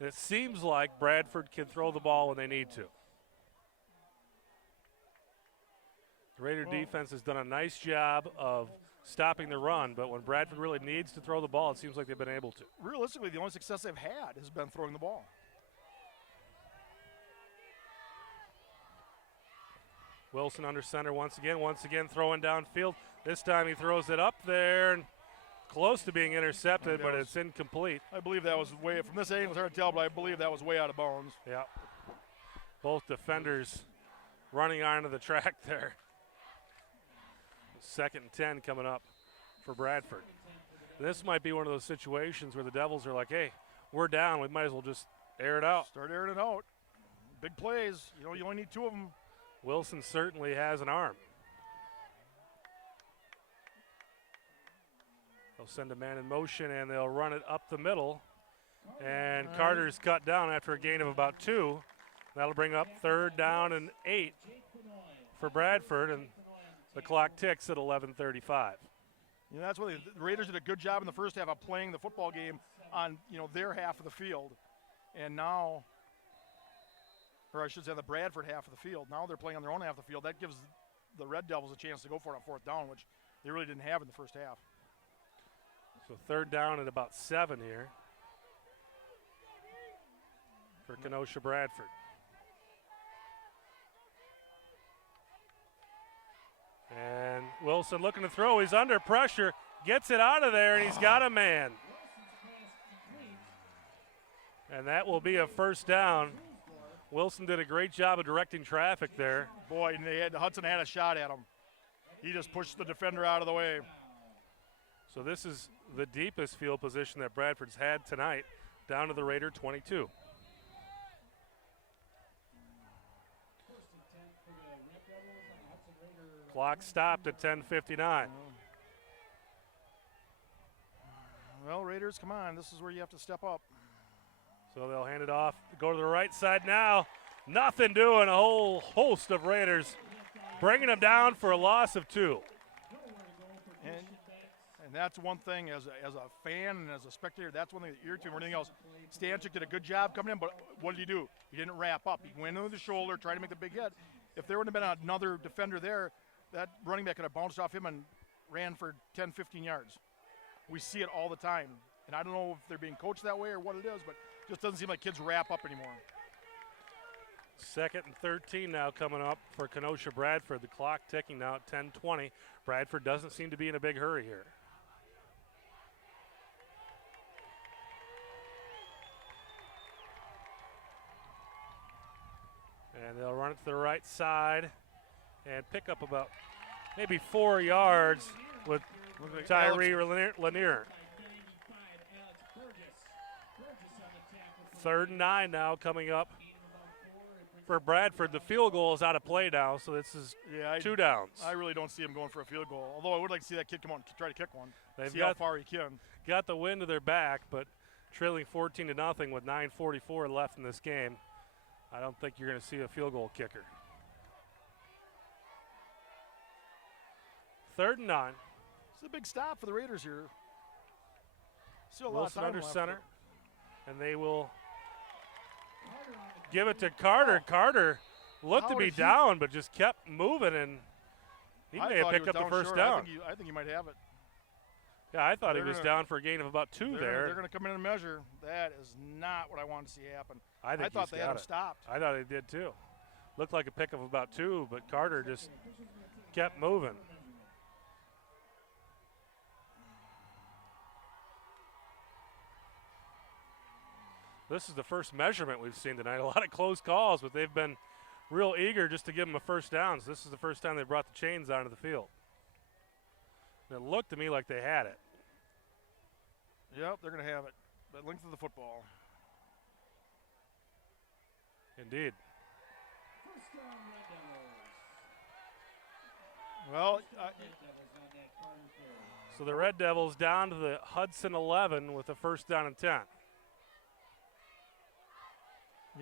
And it seems like Bradford can throw the ball when they need to. The Raider defense has done a nice job of stopping the run, but when Bradford really needs to throw the ball, it seems like they've been able to. Realistically, the only success they've had has been throwing the ball. Wilson under center once again throwing downfield. This time he throws it up there and close to being intercepted, but it's incomplete. I believe that was from this angle, it's hard to tell, but I believe that was way out of bounds. Yeah. Both defenders running onto the track there. 2nd and 10 coming up for Bradford. This might be one of those situations where the Devils are like, hey, we're down. We might as well just air it out. Start airing it out. Big plays. You only need 2 of them. Wilson certainly has an arm. They'll send a man in motion, and they'll run it up the middle. And Carter's cut down after a gain of about 2. That'll bring up 3rd down and 8 for Bradford, and the clock ticks at 11:35. That's what the Raiders did a good job in the first half of playing the football game on their half of the field, and now, or I should say the Bradford half of the field. Now they're playing on their own half of the field. That gives the Red Devils a chance to go for it on fourth down, which they really didn't have in the first half. So third down at about 7 here for Kenosha Bradford. And Wilson looking to throw. He's under pressure, gets it out of there, and he's got a man. And that will be a first down. Wilson did a great job of directing traffic there. Boy, and Hudson had a shot at him. He just pushed the defender out of the way. So this is the deepest field position that Bradford's had tonight, down to the Raider 22. Clock stopped at 10:59. Well, Raiders, come on. This is where you have to step up. So they'll hand it off, go to the right side now. Nothing doing, a whole host of Raiders bringing them down for a loss of 2. And that's one thing as a fan and as a spectator, that's one thing that irritates me more than anything else. Stanchik did a good job coming in, but what did he do? He didn't wrap up. He went into the shoulder, tried to make the big hit. If there would have been another defender there, that running back could have bounced off him and ran for 10, 15 yards. We see it all the time. And I don't know if they're being coached that way or what it is, but it just doesn't seem like kids wrap up anymore. 2nd and 13 now coming up for Kenosha Bradford. The clock ticking now at 10:20. Bradford doesn't seem to be in a big hurry here. And they'll run it to the right side and pick up about maybe 4 yards with Tyree Lanier. 3rd and 9 now coming up for Bradford. The field goal is out of play now, so this is 2 downs. I really don't see him going for a field goal, although I would like to see that kid come out and try to kick one. They've see how far he can. Got the wind to their back, but trailing 14-0 with 9:44 left in this game. I don't think you're going to see a field goal kicker. 3rd and 9. It's a big stop for the Raiders here. Still a lot of Wilson time under left. center, and they will give it to Carter. Carter looked to be down, but just kept moving, and he may have picked up the first down. I think he might have it. Yeah, I thought he was down for a gain of about 2 there. They're going to come in and measure. That is not what I wanted to see happen. I thought they had him stopped. I thought he did too. Looked like a pick of about 2, but Carter just kept moving. This is the first measurement we've seen tonight. A lot of close calls, but they've been real eager just to give them a first down. So this is the first time they brought the chains onto the field. And it looked to me like they had it. Yep, they're going to have it. The length of the football. Indeed. Well, so the Red Devils down to the Hudson 11 with a first down and 10.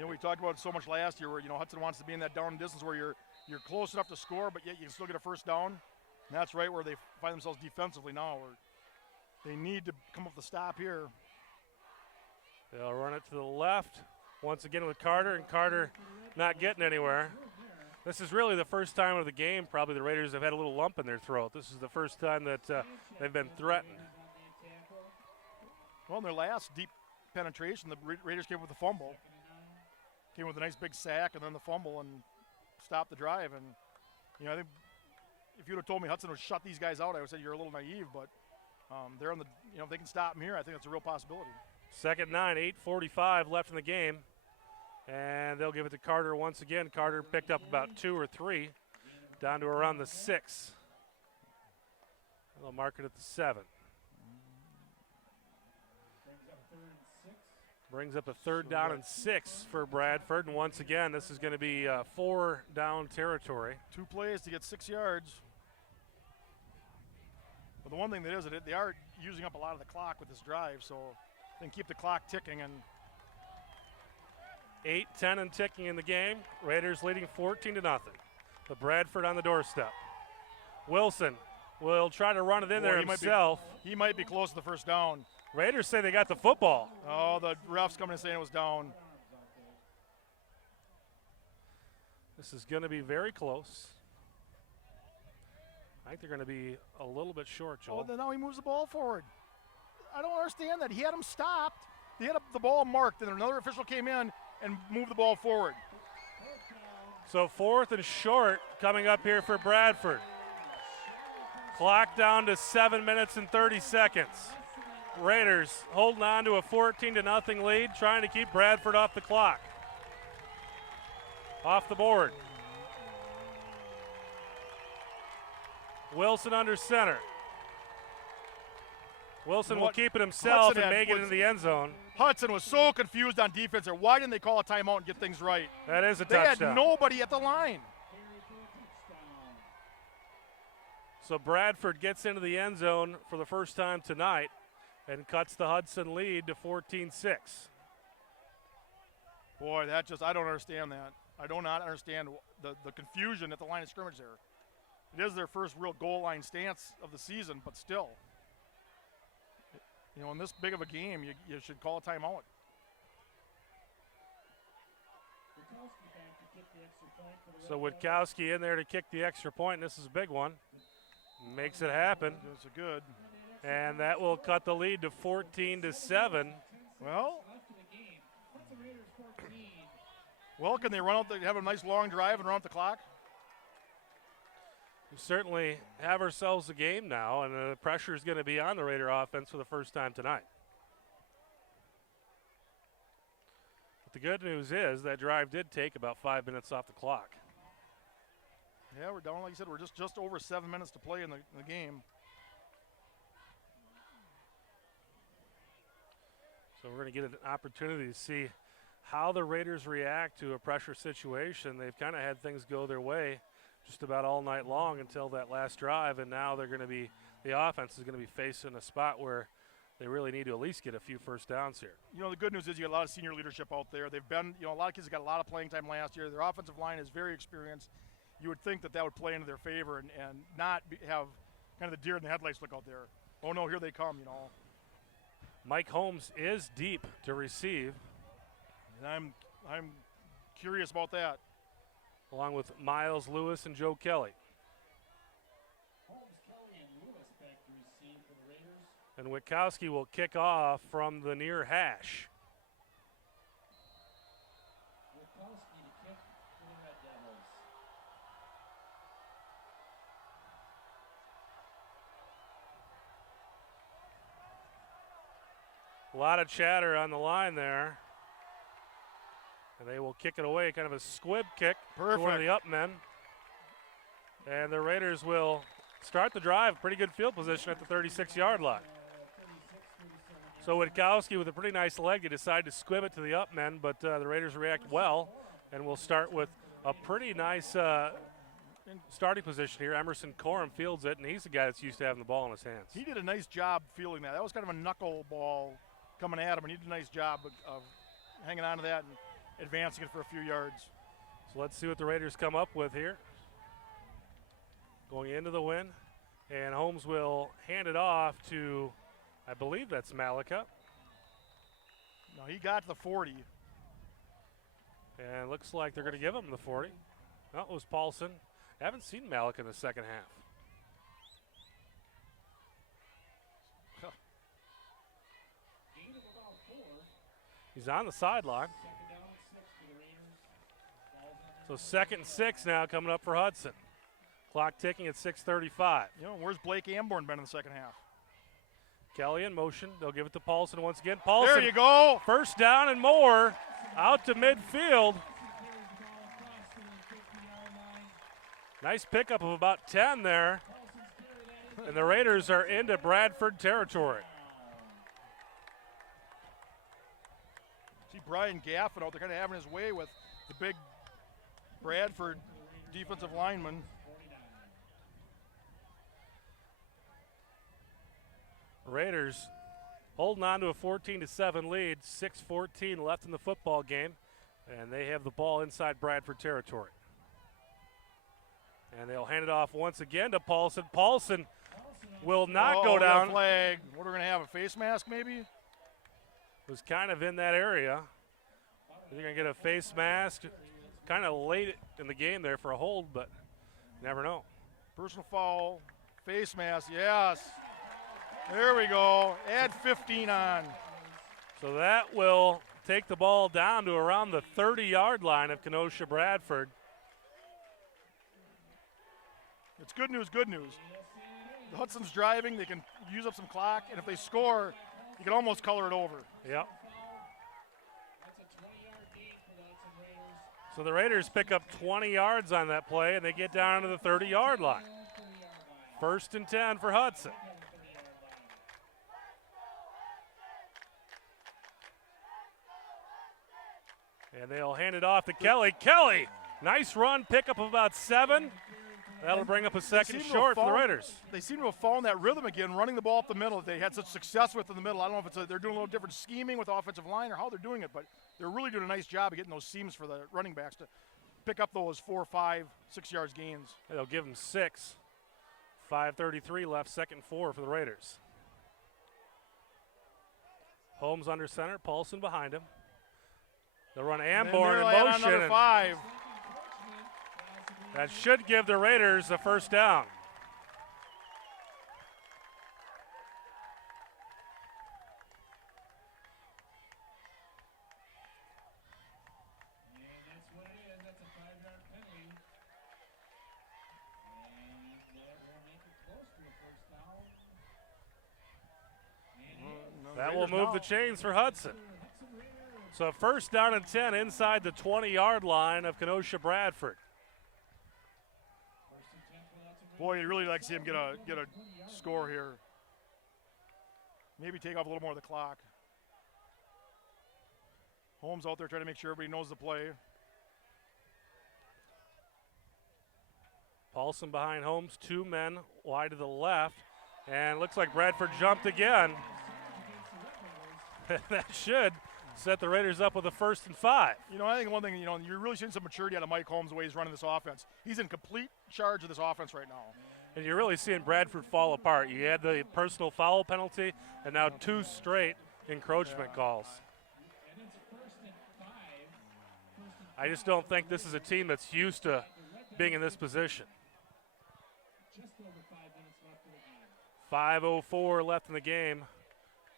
We talked about it so much last year where, Hudson wants to be in that down distance where you're close enough to score, but yet you can still get a first down. And that's right where they find themselves defensively now, where they need to come up with a stop here. They'll run it to the left once again with Carter, and Carter not getting anywhere. This is really the first time of the game probably the Raiders have had a little lump in their throat. This is the first time that they've been threatened. Well, in their last deep penetration, the Raiders came with a fumble. Came with a nice big sack and then the fumble and stopped the drive. And, I think if you would have told me Hudson would shut these guys out, I would have said you're a little naive. But they're on the, if they can stop them here, I think that's a real possibility. 2nd and 9, 8:45 left in the game. And they'll give it to Carter once again. Carter picked up about 2 or 3, down to around the 6. They'll mark it at the 7. Brings up a 3rd down and 6 for Bradford. And once again, this is going to be 4 down territory. 2 plays to get 6 yards. But the one thing that is, they are using up a lot of the clock with this drive, so they can keep the clock ticking. And 8-10 and ticking in the game. Raiders leading 14-0. But Bradford on the doorstep. Wilson will try to run it in there himself. He might be close to the first down. Raiders say they got the football. Oh, the ref's coming and saying it was down. This is going to be very close. I think they're going to be a little bit short, Joel. Oh, then now he moves the ball forward. I don't understand that. He had him stopped. He had the ball marked, and another official came in and moved the ball forward. So 4th and short coming up here for Bradford. Clock down to 7 minutes and 30 seconds. Raiders holding on to a 14-0 lead, trying to keep Bradford off the clock. Off the board. Wilson under center. Wilson will keep it himself and make it into the end zone. Hudson was so confused on defense there. Why didn't they call a timeout and get things right? That is a They touchdown. had nobody at the line. So Bradford gets into the end zone for the first time tonight and cuts the Hudson lead to 14-6. Boy, I don't understand that. I do not understand the confusion at the line of scrimmage there. It is their first real goal line stance of the season, but still. You know, in this big of a game, you should call a timeout. So Witkowski in there to kick the extra point, and this is a big one. Makes it happen. It's a good. And that will cut the lead to 14-7. Well, can they run out? They have a nice long drive and run out the clock. We certainly have ourselves a game now, and the pressure is going to be on the Raider offense for the first time tonight. But the good news is that drive did take about 5 minutes off the clock. Yeah, we're down, like you said, we're just over 7 minutes to play in the game. So we're going to get an opportunity to see how the Raiders react to a pressure situation. They've kind of had things go their way just about all night long until that last drive, and now they're going to be, the offense is going to be facing a spot where they really need to at least get a few first downs here. You know, the good news is you got a lot of senior leadership out there. They've been, you know, a lot of kids got a lot of playing time last year. Their offensive line is very experienced. You would think that would play into their favor and not have kind of the deer in the headlights look out there. Oh no, here they come, you know. Mike Holmes is deep to receive. And I'm curious about that. Along with Miles Lewis and Joe Kelly. Holmes, Kelly, and Lewis back to receive for the Raiders. And Witkowski will kick off from the near hash. Witkowski to kick for the Red Devils. A lot of chatter on the line there. And they will kick it away, kind of a squib kick to one of the up men. And the Raiders will start the drive. Pretty good field position at the 36-yard line. So Witkowski with a pretty nice leg, they decide to squib it to the up men, but the Raiders react well, and we'll start with a pretty nice starting position here. Emerson Corum fields it, and he's the guy that's used to having the ball in his hands. He did a nice job fielding that. That was kind of a knuckle ball coming at him, and he did a nice job of hanging on to that and advancing it for a few yards. So let's see what the Raiders come up with here. Going into the win, and Holmes will hand it off to, I believe that's Malika. No, he got to the 40. And looks like they're going to give him the 40. No, it was Paulson. I haven't seen Malika in the second half. Gain of about 4. He's on the sideline. Second down and 6 for the Raiders. So 2nd and 6 now coming up for Hudson. Clock ticking at 6:35. You know, where's Blake Amborn been in the second half? Kelly in motion. They'll give it to Paulson once again. Paulson. There you go. First down and more. Out to midfield. Nice pickup of about 10 there. And the Raiders are into Bradford territory. See Brian Gaffin out there kind of having his way with the big Bradford defensive lineman. Raiders holding on to a 14-7 lead. 6:14 left in the football game. And they have the ball inside Bradford territory. And they'll hand it off once again to Paulson. Paulson will not Oh, go we got a down. flag. What are we going to have, a face mask maybe? Was kind of in that area. They're going to get a face mask. Kind of late in the game there for a hold, but never know. Personal foul, face mask, yes. There we go. Add 15 on. So that will take the ball down to around the 30-yard line of Kenosha Bradford. It's good news, good news. The Hudson's driving, they can use up some clock, and if they score, you can almost color it over. Yep. That's a 20-yard gain for the Hudson Raiders. So the Raiders pick up 20 yards on that play, and they get down to the 30-yard line. 30-yard line. 1st and 10 for Hudson. 30-yard line. And they'll hand it off to Kelly. Kelly, nice run, pickup of about 7. That'll bring up a second seem to short have for the fallen- Raiders. They seem to have fallen that rhythm again, running the ball up the middle that they had such success with in the middle. I don't know if they're doing a little different scheming with the offensive line or how they're doing it, but they're really doing a nice job of getting those seams for the running backs to pick up those 4, 5, 6 yards gains. They'll give them 6. 5:33 left, 2nd and 4 for the Raiders. Holmes under center, Paulson behind him. They'll run Amborn in they'll add motion. another and 5. that should give the Raiders a first down. And that's what it is. That's a 5-yard penalty. And that will make it close to a first down. And That will Raiders move now. the chains for Hudson. Hudson Raiders. So 1st down and 10 inside the 20-yard line of Kenosha Bradford. 1st and 10 for the Hudson Raiders. Boy, you'd really like to see him get a score here. Maybe take off a little more of the clock. Holmes out there trying to make sure everybody knows the play. Paulson behind Holmes, 2 men wide to the left, and looks like Bradford jumped again. That should set the Raiders up with a 1st and 5. You know, I think one thing, you're really seeing some maturity out of Mike Holmes the way he's running this offense. He's in complete charge of this offense right now. And you're really seeing Bradford fall apart. You had the personal foul penalty, and now 2 straight encroachment calls. And it's 1st and 5. 1st and I just don't think this is a team that's used to being in this position. just over 5 minutes left in the game. 5:04 left in the game.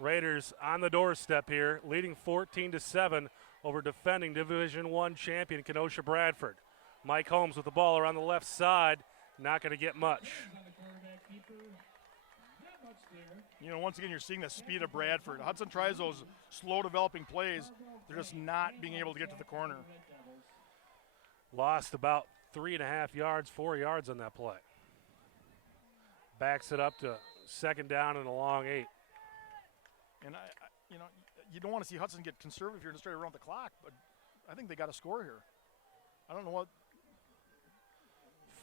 Raiders on the doorstep here, leading 14-7 over defending Division I champion Kenosha Bradford. Mike Holmes with the ball around the left side, not going to get much. On the quarterback keeper. Not much there. Once again, you're seeing the speed of Bradford. Hudson tries those slow developing plays. They're just not being able to get to the corner. Red Devils. Lost about 3.5 yards, 4 yards on that play. Backs it up to 2nd down and a long 8. And you don't want to see Hudson get conservative here and just try to run the clock, but I think they got a score here. I don't know what.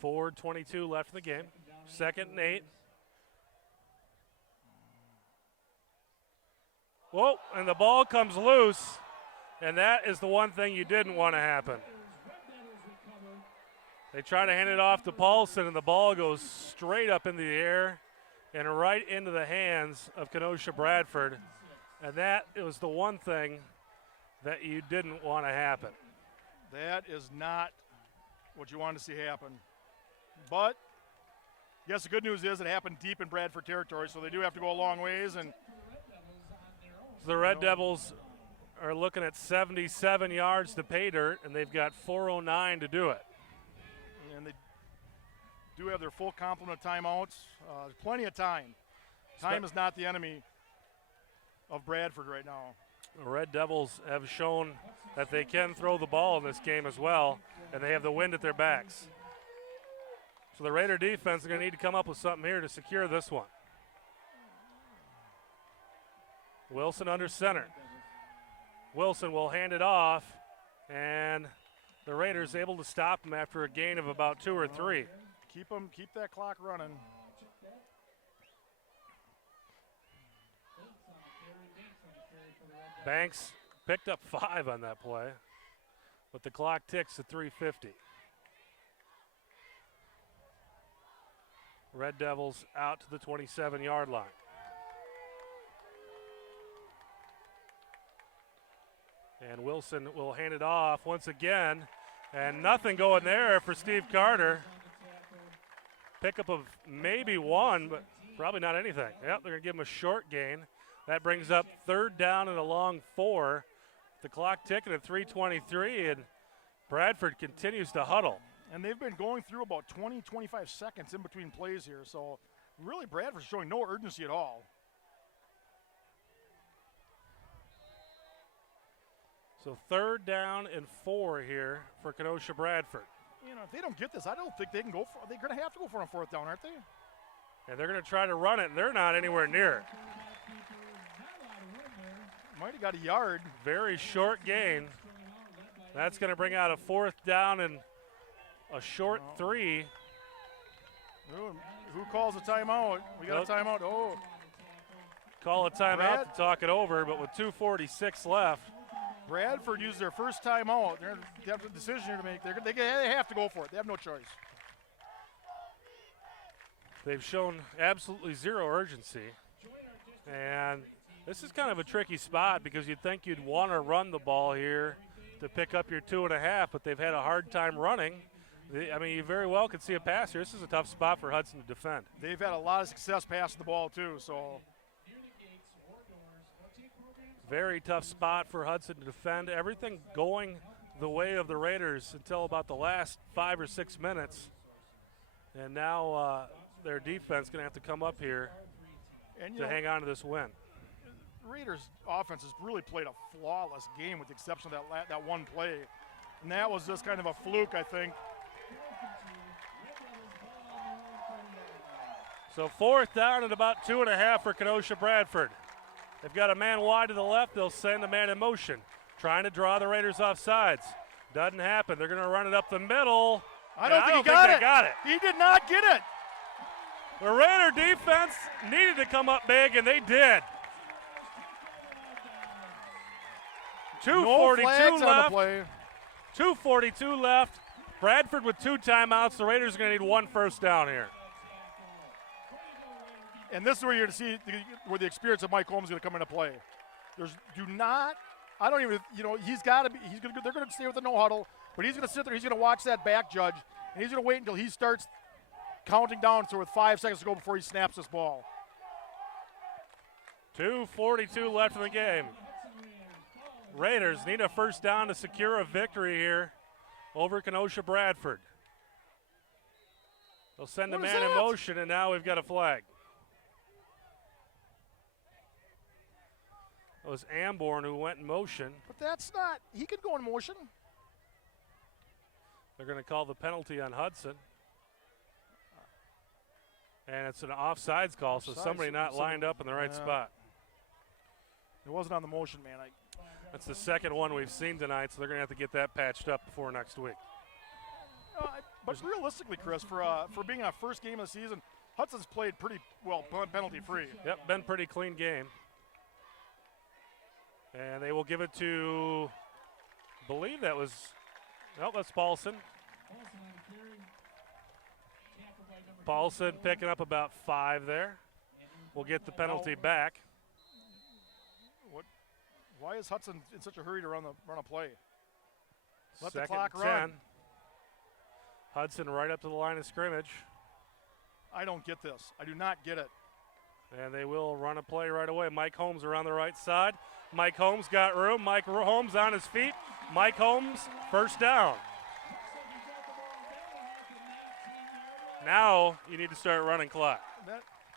4:22 left in the game. 2nd and 8. Whoa, and the ball comes loose, and that is the one thing you didn't want to happen. They try to hand it off to Paulson, and the ball goes straight up in the air and right into the hands of Kenosha Bradford. And that was the one thing that you didn't want to happen. That is not what you wanted to see happen. But, yes, the good news is it happened deep in Bradford territory, so they do have to go a long ways. And So the Red Devils are looking at 77 yards to pay dirt, and they've got 4:09 to do it. they do have their full complement of timeouts. There's plenty of time. Time is not the enemy of Bradford right now. The Red Devils have shown that they can throw the ball in this game as well, and they have the wind at their backs. So the Raider defense is going to need to come up with something here to secure this one. Wilson under center. Wilson will hand it off, and the Raiders able to stop him after a gain of about 2 or 3. Keep that clock running. Banks picked up 5 on that play, but the clock ticks at 3:50. Red Devils out to the 27-yard line. And Wilson will hand it off once again. And nothing going there for Steve Carter. Pickup of maybe one, but probably not anything. Yep, they're going to give him a short gain. That brings up 3rd down and a long 4. The clock ticking at 3:23, and Bradford continues to huddle. And they've been going through about 20, 25 seconds in between plays here. So really Bradford's showing no urgency at all. So 3rd down and 4 here for Kenosha Bradford. You know, if they don't get this, I don't think they can go for. They're going to have to go for a 4th down, aren't they? And they're going to try to run it, and they're not anywhere near it. Might have got a yard. Very short gain. That's going to bring out a 4th down and a short 3. Who calls a timeout? We got a timeout. Oh. Call a timeout to talk it over, but with 2:46 left. Bradford used their first timeout. They have a decision here to make. They have to go for it. They have no choice. They've shown absolutely zero urgency. And this is kind of a tricky spot because you'd think you'd want to run the ball here to pick up your 2.5, but they've had a hard time running. I mean, you very well could see a pass here. This is a tough spot for Hudson to defend. They've had a lot of success passing the ball, too, so. Very tough spot for Hudson to defend. Everything going the way of the Raiders until about the last 5 or 6 minutes. And now their defense going to have to come up here to hang on to this win. Raiders' offense has really played a flawless game with the exception of that one play. And that was just kind of a fluke, I think. So 4th down and about 2.5 for Kenosha Bradford. They've got a man wide to the left. They'll send a man in motion, trying to draw the Raiders off sides. Doesn't happen. They're going to run it up the middle. I don't think he got it. He did not get it. The Raider defense needed to come up big, and they did. 2:42 left. 2:42 left. Bradford with 2 timeouts. The Raiders are going to need 1 first down here. And this is where you're going to see where the experience of Mike Holmes is going to come into play. I don't even, he's got to be, they're going to stay with the no huddle, but he's going to sit there, he's going to watch that back judge, and he's going to wait until he starts counting down with 5 seconds to go before he snaps this ball. 2:42 left in the game. Raiders need a first down to secure a victory here over Kenosha Bradford. They'll send a man in motion, and now we've got a flag. It was Amborn who went in motion. But that's not, he could go in motion. They're going to call the penalty on Hudson. And it's an offsides call, so somebody not lined up in the right spot. It wasn't on the motion, man. That's the second one we've seen tonight, so they're going to have to get that patched up before next week. But realistically, Chris, for being our first game of the season, Hudson's played pretty well penalty-free. Yep, been pretty clean game. And they will give it to, I believe that was, that's Paulson. Paulson picking up about 5 there. We'll get the penalty back. Why is Hudson in such a hurry to run a play? Let Second the clock 10. run. Hudson right up to the line of scrimmage. I don't get this. I do not get it. And they will run a play right away. Mike Holmes around the right side. Mike Holmes got room. Mike Holmes on his feet. Mike Holmes, first down. Now you need to start running clock.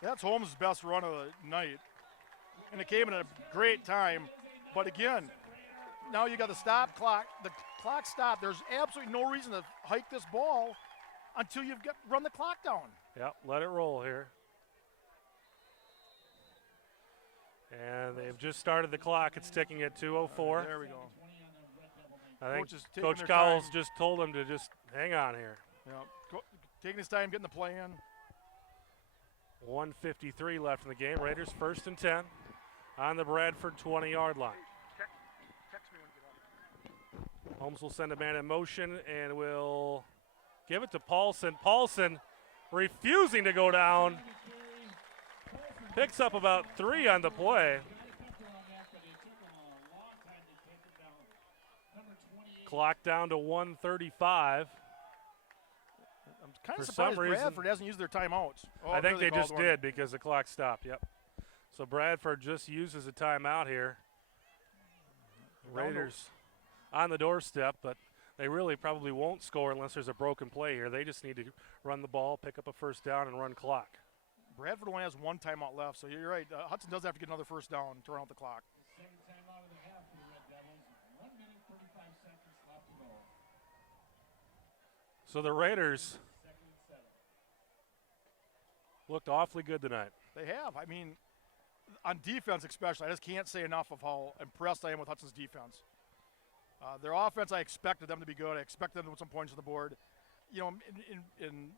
That's Holmes' best run of the night. And it came at a great time. But again, now you got the stop clock. The clock stopped. There's absolutely no reason to hike this ball until you've run the clock down. Yep, let it roll here. And they've just started the clock. It's ticking at 2:04. There we go. I think Coach Cowles just told him to just hang on here. Yeah, taking his time getting the play in. 1:53 left in the game. Raiders 1st and 10 on the Bradford 20-yard line. Text me when you get up. Holmes will send a man in motion and will give it to Paulson. Paulson refusing to go down. Picks up about 3 on the play. Clock down to 1:35. I'm kind For of some surprised reason- Bradford hasn't used their timeouts. Oh, I think there they called just one. did because the clock stopped. Yep. So Bradford just uses a timeout here. Raiders on the doorstep, but they really probably won't score unless there's a broken play here. They just need to run the ball, pick up a first down, and run clock. Bradford only has 1 timeout left, so you're right. Hudson does have to get another first down to run out the clock. Second timeout of the half for the Red Devils. 1 minute, 35 seconds left to go. So the Raiders Second and 7. looked awfully good tonight. They have. I mean, on defense especially, I just can't say enough of how impressed I am with Hudson's defense. Their offense, I expected them to be good. I expected them to put some points on the board. You know, in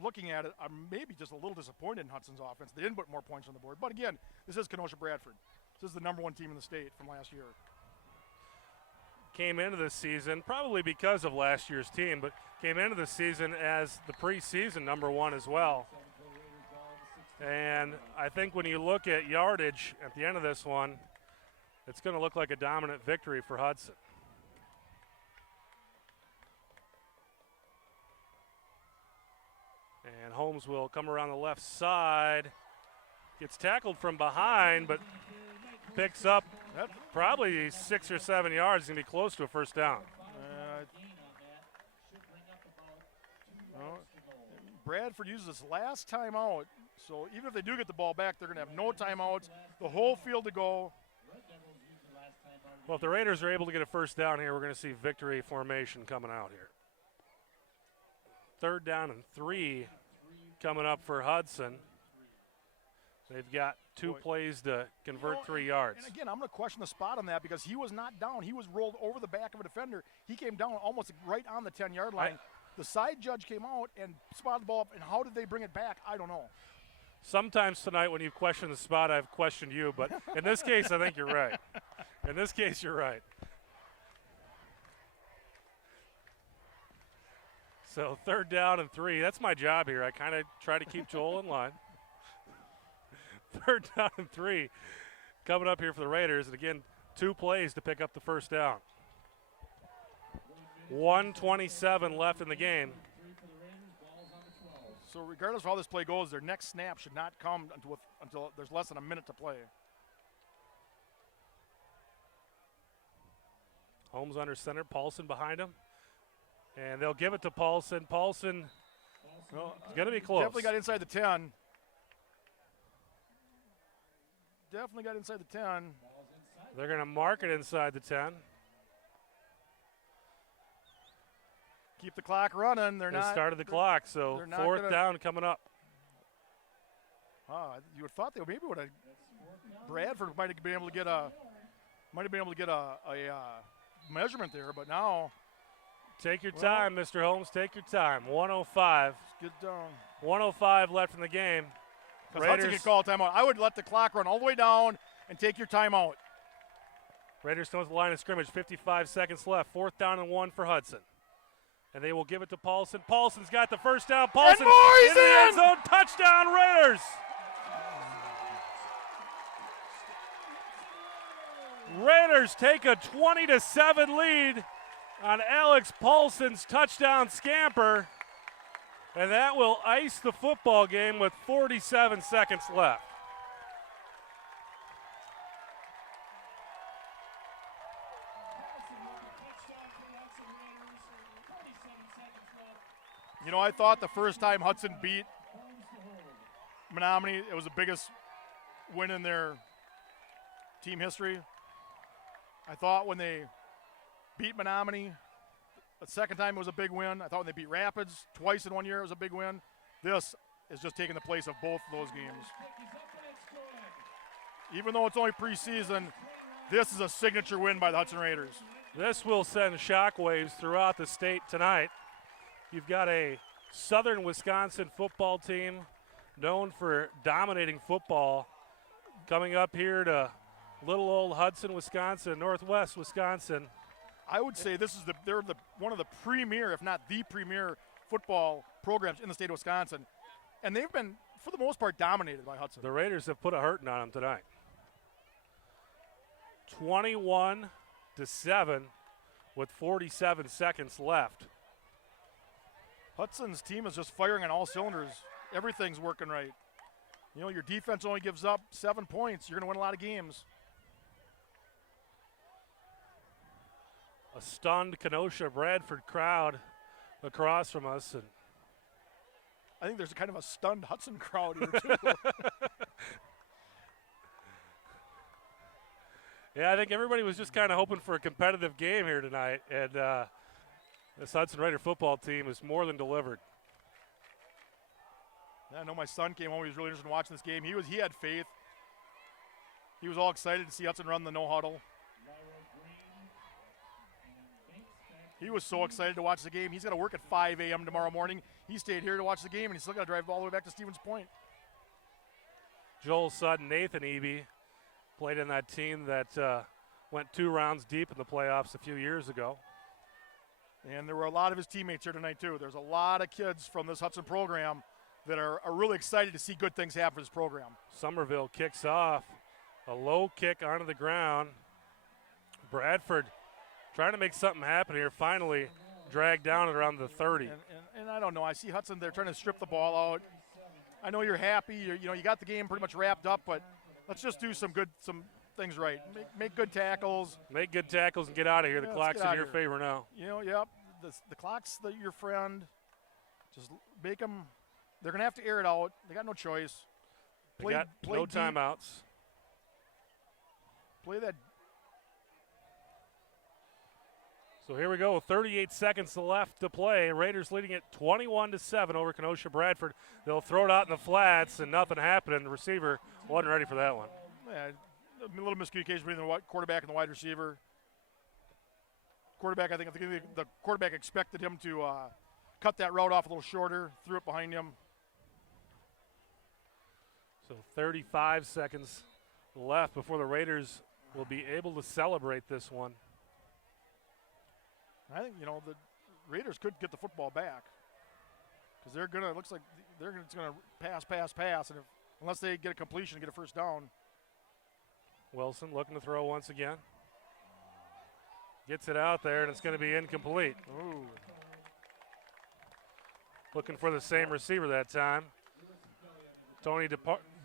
looking at it, I'm maybe just a little disappointed in Hudson's offense. They didn't put more points on the board. But again, this is Kenosha Bradford. This is the #1 team in the state from last year. Came into this season, probably because of last year's team, but came into the season as the preseason #1 as well. And I think when you look at yardage at the end of this one, it's going to look like a dominant victory for Hudson. And Holmes will come around the left side. Gets tackled from behind, but picks up probably 6 or 7 yards. It's going to be close to a first down. Bradford uses this last timeout, so even if they do get the ball back, they're going to have no timeouts, the whole field to go. Well, if the Raiders are able to get a first down here, we're going to see victory formation coming out here. 3rd down and 3 coming up for Hudson. They've got 2 plays to convert 3 yards. And again, I'm going to question the spot on that because he was not down. He was rolled over the back of a defender. He came down almost right on the 10-yard line. The side judge came out and spotted the ball up, and how did they bring it back? I don't know. Sometimes tonight when you question the spot, I've questioned you, but in this case, I think you're right. In this case, you're right. So 3rd down and 3. That's my job here. I kind of try to keep Joel in line. 3rd down and 3 coming up here for the Raiders. And again, 2 plays to pick up the first down. 1:27 left in the game. So regardless of how this play goes, their next snap should not come until there's less than a minute to play. Holmes under center, Paulson behind him. And they'll give it to Paulson. Paulson is going to be close. Definitely got inside the 10. Definitely got inside the 10. They're going to mark it inside the 10. Keep the clock running. They started the clock, so 4th down coming up. You would have thought they maybe would have. Bradford might have been able to get a measurement there, but now. Take your time, Mr. Holmes. Take your time. 1:05. Get down. 1:05 left in the game. Hudson can call a timeout. I would let the clock run all the way down and take your timeout. Raiders come to the line of scrimmage. 55 seconds left. 4th down and 1 for Hudson. And they will give it to Paulson. Paulson's got the first down. Paulson and more, he's in the end zone. Touchdown, Raiders. Raiders take a 20-7 lead on Alex Paulson's touchdown scamper. And that will ice the football game with 47 seconds left. You know, I thought the first time Hudson beat Menominee, it was the biggest win in their team history. I thought when they beat Menominee, the second time it was a big win. I thought when they beat Rapids twice in 1 year, it was a big win. This is just taking the place of both of those games. Even though it's only preseason, this is a signature win by the Hudson Raiders. This will send shockwaves throughout the state tonight. You've got a Southern Wisconsin football team known for dominating football coming up here to little old Hudson, Wisconsin, Northwest Wisconsin. I would say they're one of the premier, if not the premier, football programs in the state of Wisconsin, and they've been, for the most part, dominated by Hudson. The Raiders have put a hurting on them tonight. 21-7 with 47 seconds left. Hudson's team is just firing on all cylinders. Everything's working right. You know, your defense only gives up 7 points. You're going to win a lot of games. A stunned Kenosha Bradford crowd across from us. And I think there's a kind of a stunned Hudson crowd here, too. yeah, I think everybody was just kind of hoping for a competitive game here tonight. And this Hudson Raider football team is more than delivered. Yeah, I know my son came home. He was really interested in watching this game. He had faith. He was all excited to see Hudson run the no huddle. He was so excited to watch the game. He's got to work at 5 a.m. tomorrow morning. He stayed here to watch the game, and he's still got to drive all the way back to Stevens Point. Joel Sutton, Nathan Eby played in that team that went 2 rounds deep in the playoffs a few years ago. And there were a lot of his teammates here tonight, too. There's a lot of kids from this Hudson program that are really excited to see good things happen for this program. Somerville kicks off. A low kick onto the ground. Bradford trying to make something happen here. Finally dragged down at around the 30. And I don't know. I see Hudson there trying to strip the ball out. I know you're happy. You got the game pretty much wrapped up, but let's just do some things right. Make good tackles. Make good tackles and get out of here. The clock's in your favor now. Yep. The clock's your friend. Just make them. They're going to have to air it out. They got no choice. They got no timeouts. Play that. So here we go. 38 seconds left to play. Raiders leading it 21-7 over Kenosha Bradford. They'll throw it out in the flats, and nothing happened. The receiver wasn't ready for that one. Yeah, a little miscommunication between the quarterback and the wide receiver. I think the quarterback expected him to cut that route off a little shorter, threw it behind him. So 35 seconds left before the Raiders will be able to celebrate this one. I think, the Raiders could get the football back because looks like they're going to pass, and unless they get a completion and get a first down. Wilson looking to throw once again. Gets it out there, and it's going to be incomplete. Ooh. Looking for the same receiver that time. Tony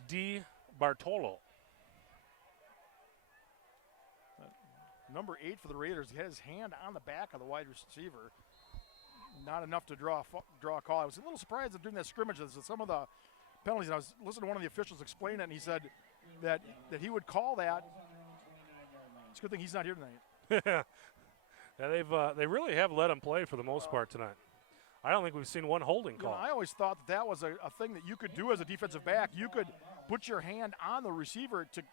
Di Bartolo. Number 8 for the Raiders. He had his hand on the back of the wide receiver. Not enough to draw a call. I was a little surprised that during that scrimmage, some of the penalties, and I was listening to one of the officials explain it, and he said that he would call that. It's a good thing he's not here tonight. Yeah, they really have let him play for the most part tonight. I don't think we've seen one holding call. I always thought that was a thing that you could do as a defensive back. You could put your hand on the receiver to,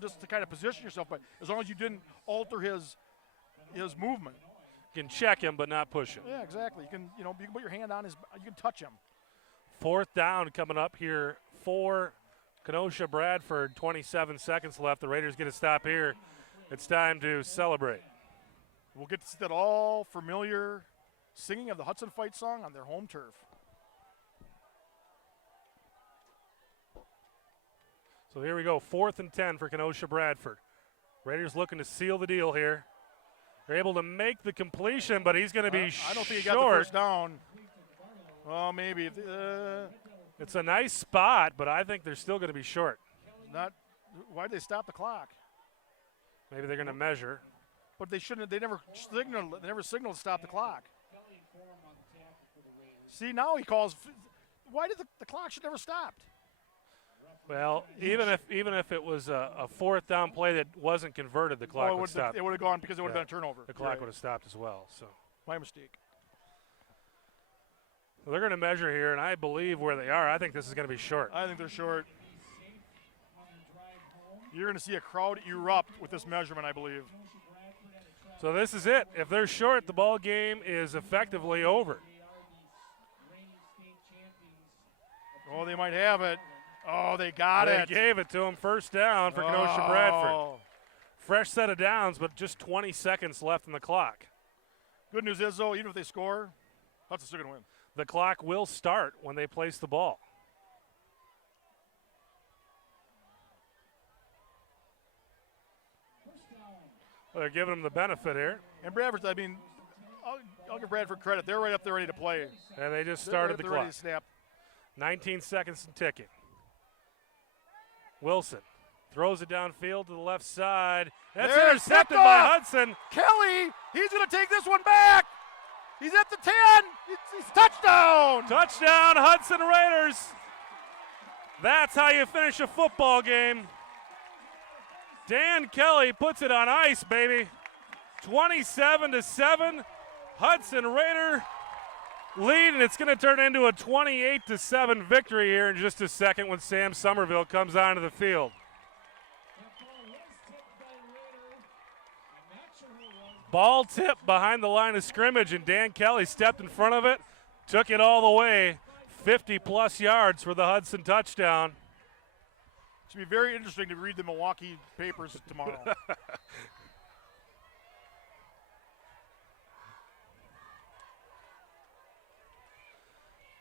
just to kind of position yourself, but as long as you didn't alter his movement. You can check him but not push him. Yeah, exactly. You can put your hand on you can touch him. 4th down coming up here for Kenosha Bradford. 27 seconds left. The Raiders get a stop here. It's time to celebrate. We'll get to see that all familiar singing of the Hudson Fight song on their home turf. So here we go, 4th and 10 for Kenosha Bradford. Raiders looking to seal the deal here. They're able to make the completion, but he's going to be short. I don't think he got the first down. Well, maybe. It's a nice spot, but I think they're still going to be short. Why did they stop the clock? Maybe they're going to measure. But they shouldn't. They never signaled to stop the clock. See, now he calls. Why did the clock should never stopped? Well, even if it was a 4th down play that wasn't converted, the clock would stop. It would have gone because it would have been a turnover. The clock would have stopped as well. So my mistake. Well, they're going to measure here, and I believe where they are. I think this is going to be short. I think they're short. You're going to see a crowd erupt with this measurement, I believe. So this is it. If they're short, the ball game is effectively over. Oh, they might have it. Oh, they got it. They gave it to him. First down for Kenosha Bradford. Fresh set of downs, but just 20 seconds left in the clock. Good news is, though, even if they score, Hudson's still going to win. the clock will start when they place the ball. Well, they're giving them the benefit here. And Bradford, I mean, I'll give Bradford credit. They're right up there ready to play. And they just They're started right the up there ready clock. to snap. 19 seconds and ticking. Wilson throws it downfield to the left side. That's There's intercepted picked by off. Hudson. Kelly, he's going to take this one back. He's at the 10. It's touchdown. Touchdown, Hudson Raiders. That's how you finish a football game. Dan Kelly puts it on ice, baby. 27-7. Hudson Raider lead, and it's going to turn into a 28-7 victory here in just a second when Sam Somerville comes onto the field. Ball tipped behind the line of scrimmage, and Dan Kelly stepped in front of it, took it all the way, 50-plus yards for the Hudson touchdown. It should be very interesting to read the Milwaukee papers tomorrow.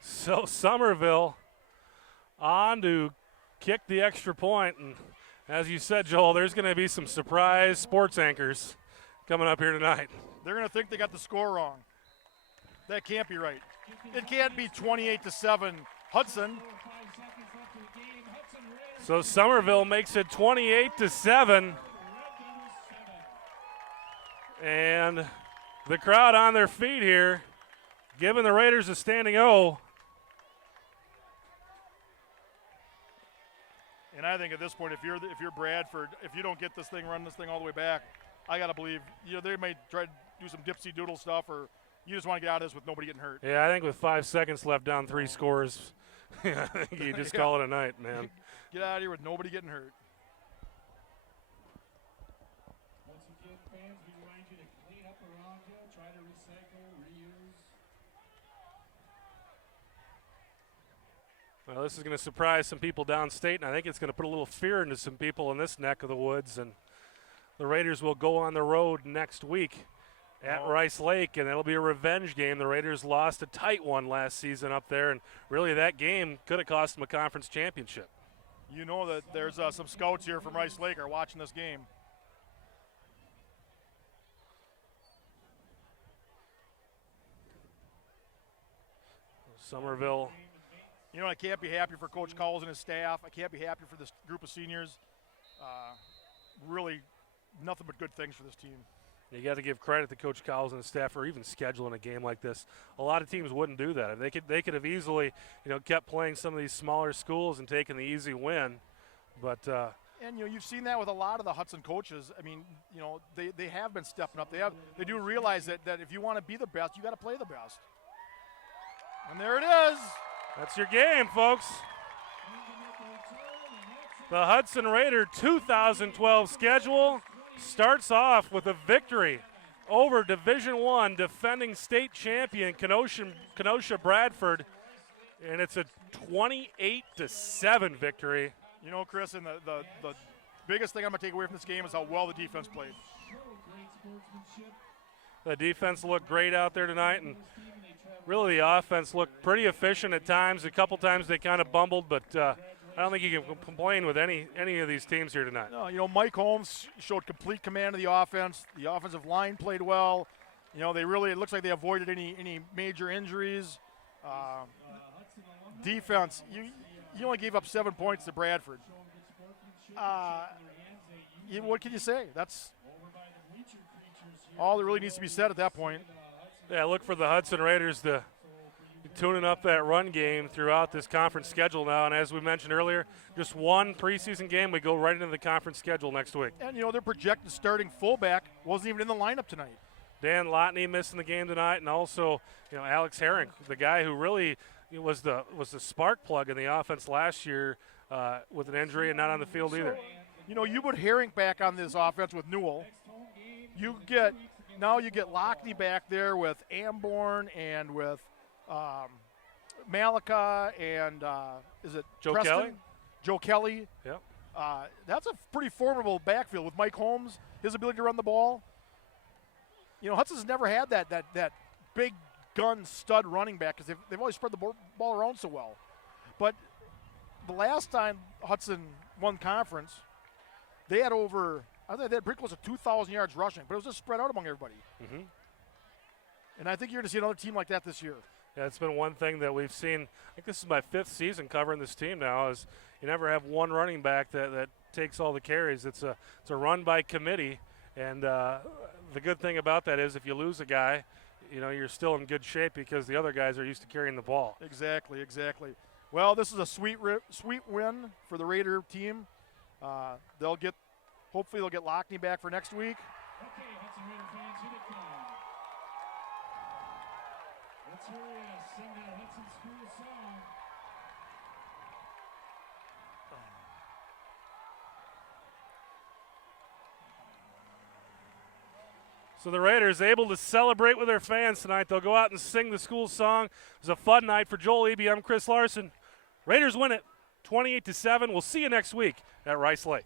So Somerville on to kick the extra point, and as you said, Joel, there's going to be some surprise sports anchors coming up here tonight. They're going to think they got the score wrong. That can't be right. It can't be 28-7 Hudson. So Somerville makes it 28-7. And the crowd on their feet here, giving the Raiders a standing O. And I think at this point, if you're Bradford, if you don't get this thing, run this thing all the way back, I got to believe they may try to do some dipsy doodle stuff, or you just want to get out of this with nobody getting hurt. Yeah, I think with 5 seconds left, down 3 scores, I think you just call it a night, man. Get out of here with nobody getting hurt. Once again, fans, we remind you to clean up around you, try to recycle, reuse. Well, this is going to surprise some people downstate, and I think it's going to put a little fear into some people in this neck of the woods. And the Raiders will go on the road next week at Rice Lake, and it'll be a revenge game. The Raiders lost a tight one last season up there, and really that game could have cost them a conference championship. You know that there's some scouts here from Rice Lake are watching this game. Somerville. You know, I can't be happy for Coach Cowles and his staff. I can't be happy for this group of seniors. Really, nothing but good things for this team. You got to give credit to Coach Cowles and his staff for even scheduling a game like this. A lot of teams wouldn't do that. They could have easily, kept playing some of these smaller schools and taken the easy win. But and you've seen that with a lot of the Hudson coaches. I mean, they have been stepping up. They do realize that if you want to be the best, you got to play the best. And there it is. That's your game, folks. The Hudson Raider 2012 schedule starts off with a victory over Division I defending state champion Kenosha Bradford, and it's a 28-7 victory. Chris, and the biggest thing I'm going to take away from this game is how well the defense played. The defense looked great out there tonight, and really the offense looked pretty efficient at times. A couple times they kind of bumbled, but I don't think you can complain with any of these teams here tonight. No, Mike Holmes showed complete command of the offense. The offensive line played well. It looks like they avoided any major injuries. Defense, you only gave up 7 points to Bradford. What can you say? That's all that really needs to be said at that point. Yeah, look for the Hudson Raiders to be tuning up that run game throughout this conference schedule now. And as we mentioned earlier, just one preseason game, we go right into the conference schedule next week. And, their projected starting fullback wasn't even in the lineup tonight. Dan Lotney missing the game tonight, and also, Alex Herring, the guy who really was the spark plug in the offense last year with an injury and not on the field either. You put Herring back on this offense with Newell. You get Lockney back there with Amborn and with Malika and is it Joe Preston? Kelly? Joe Kelly. Yep. That's a pretty formidable backfield with Mike Holmes, his ability to run the ball. Hudson's never had that big gun stud running back because they've always spread the ball around so well. But the last time Hudson won conference, they had I think they had pretty close to 2,000 yards rushing, but it was just spread out among everybody. Mm-hmm. And I think you're going to see another team like that this year. Yeah, it's been one thing that we've seen. I think this is my 5th season covering this team now. Is you never have one running back that takes all the carries. It's a run by committee, and the good thing about that is if you lose a guy, you're still in good shape because the other guys are used to carrying the ball. Exactly. Well, this is a sweet win for the Raider team. Hopefully they'll get Lockney back for next week. Okay, Hudson Raider fans, here they come. Let's hurry and sing that Hudson School song. So the Raiders able to celebrate with their fans tonight. They'll go out and sing the school song. It was a fun night for Joel Eby. I'm Chris Larson. Raiders win it 28-7. We'll see you next week at Rice Lake.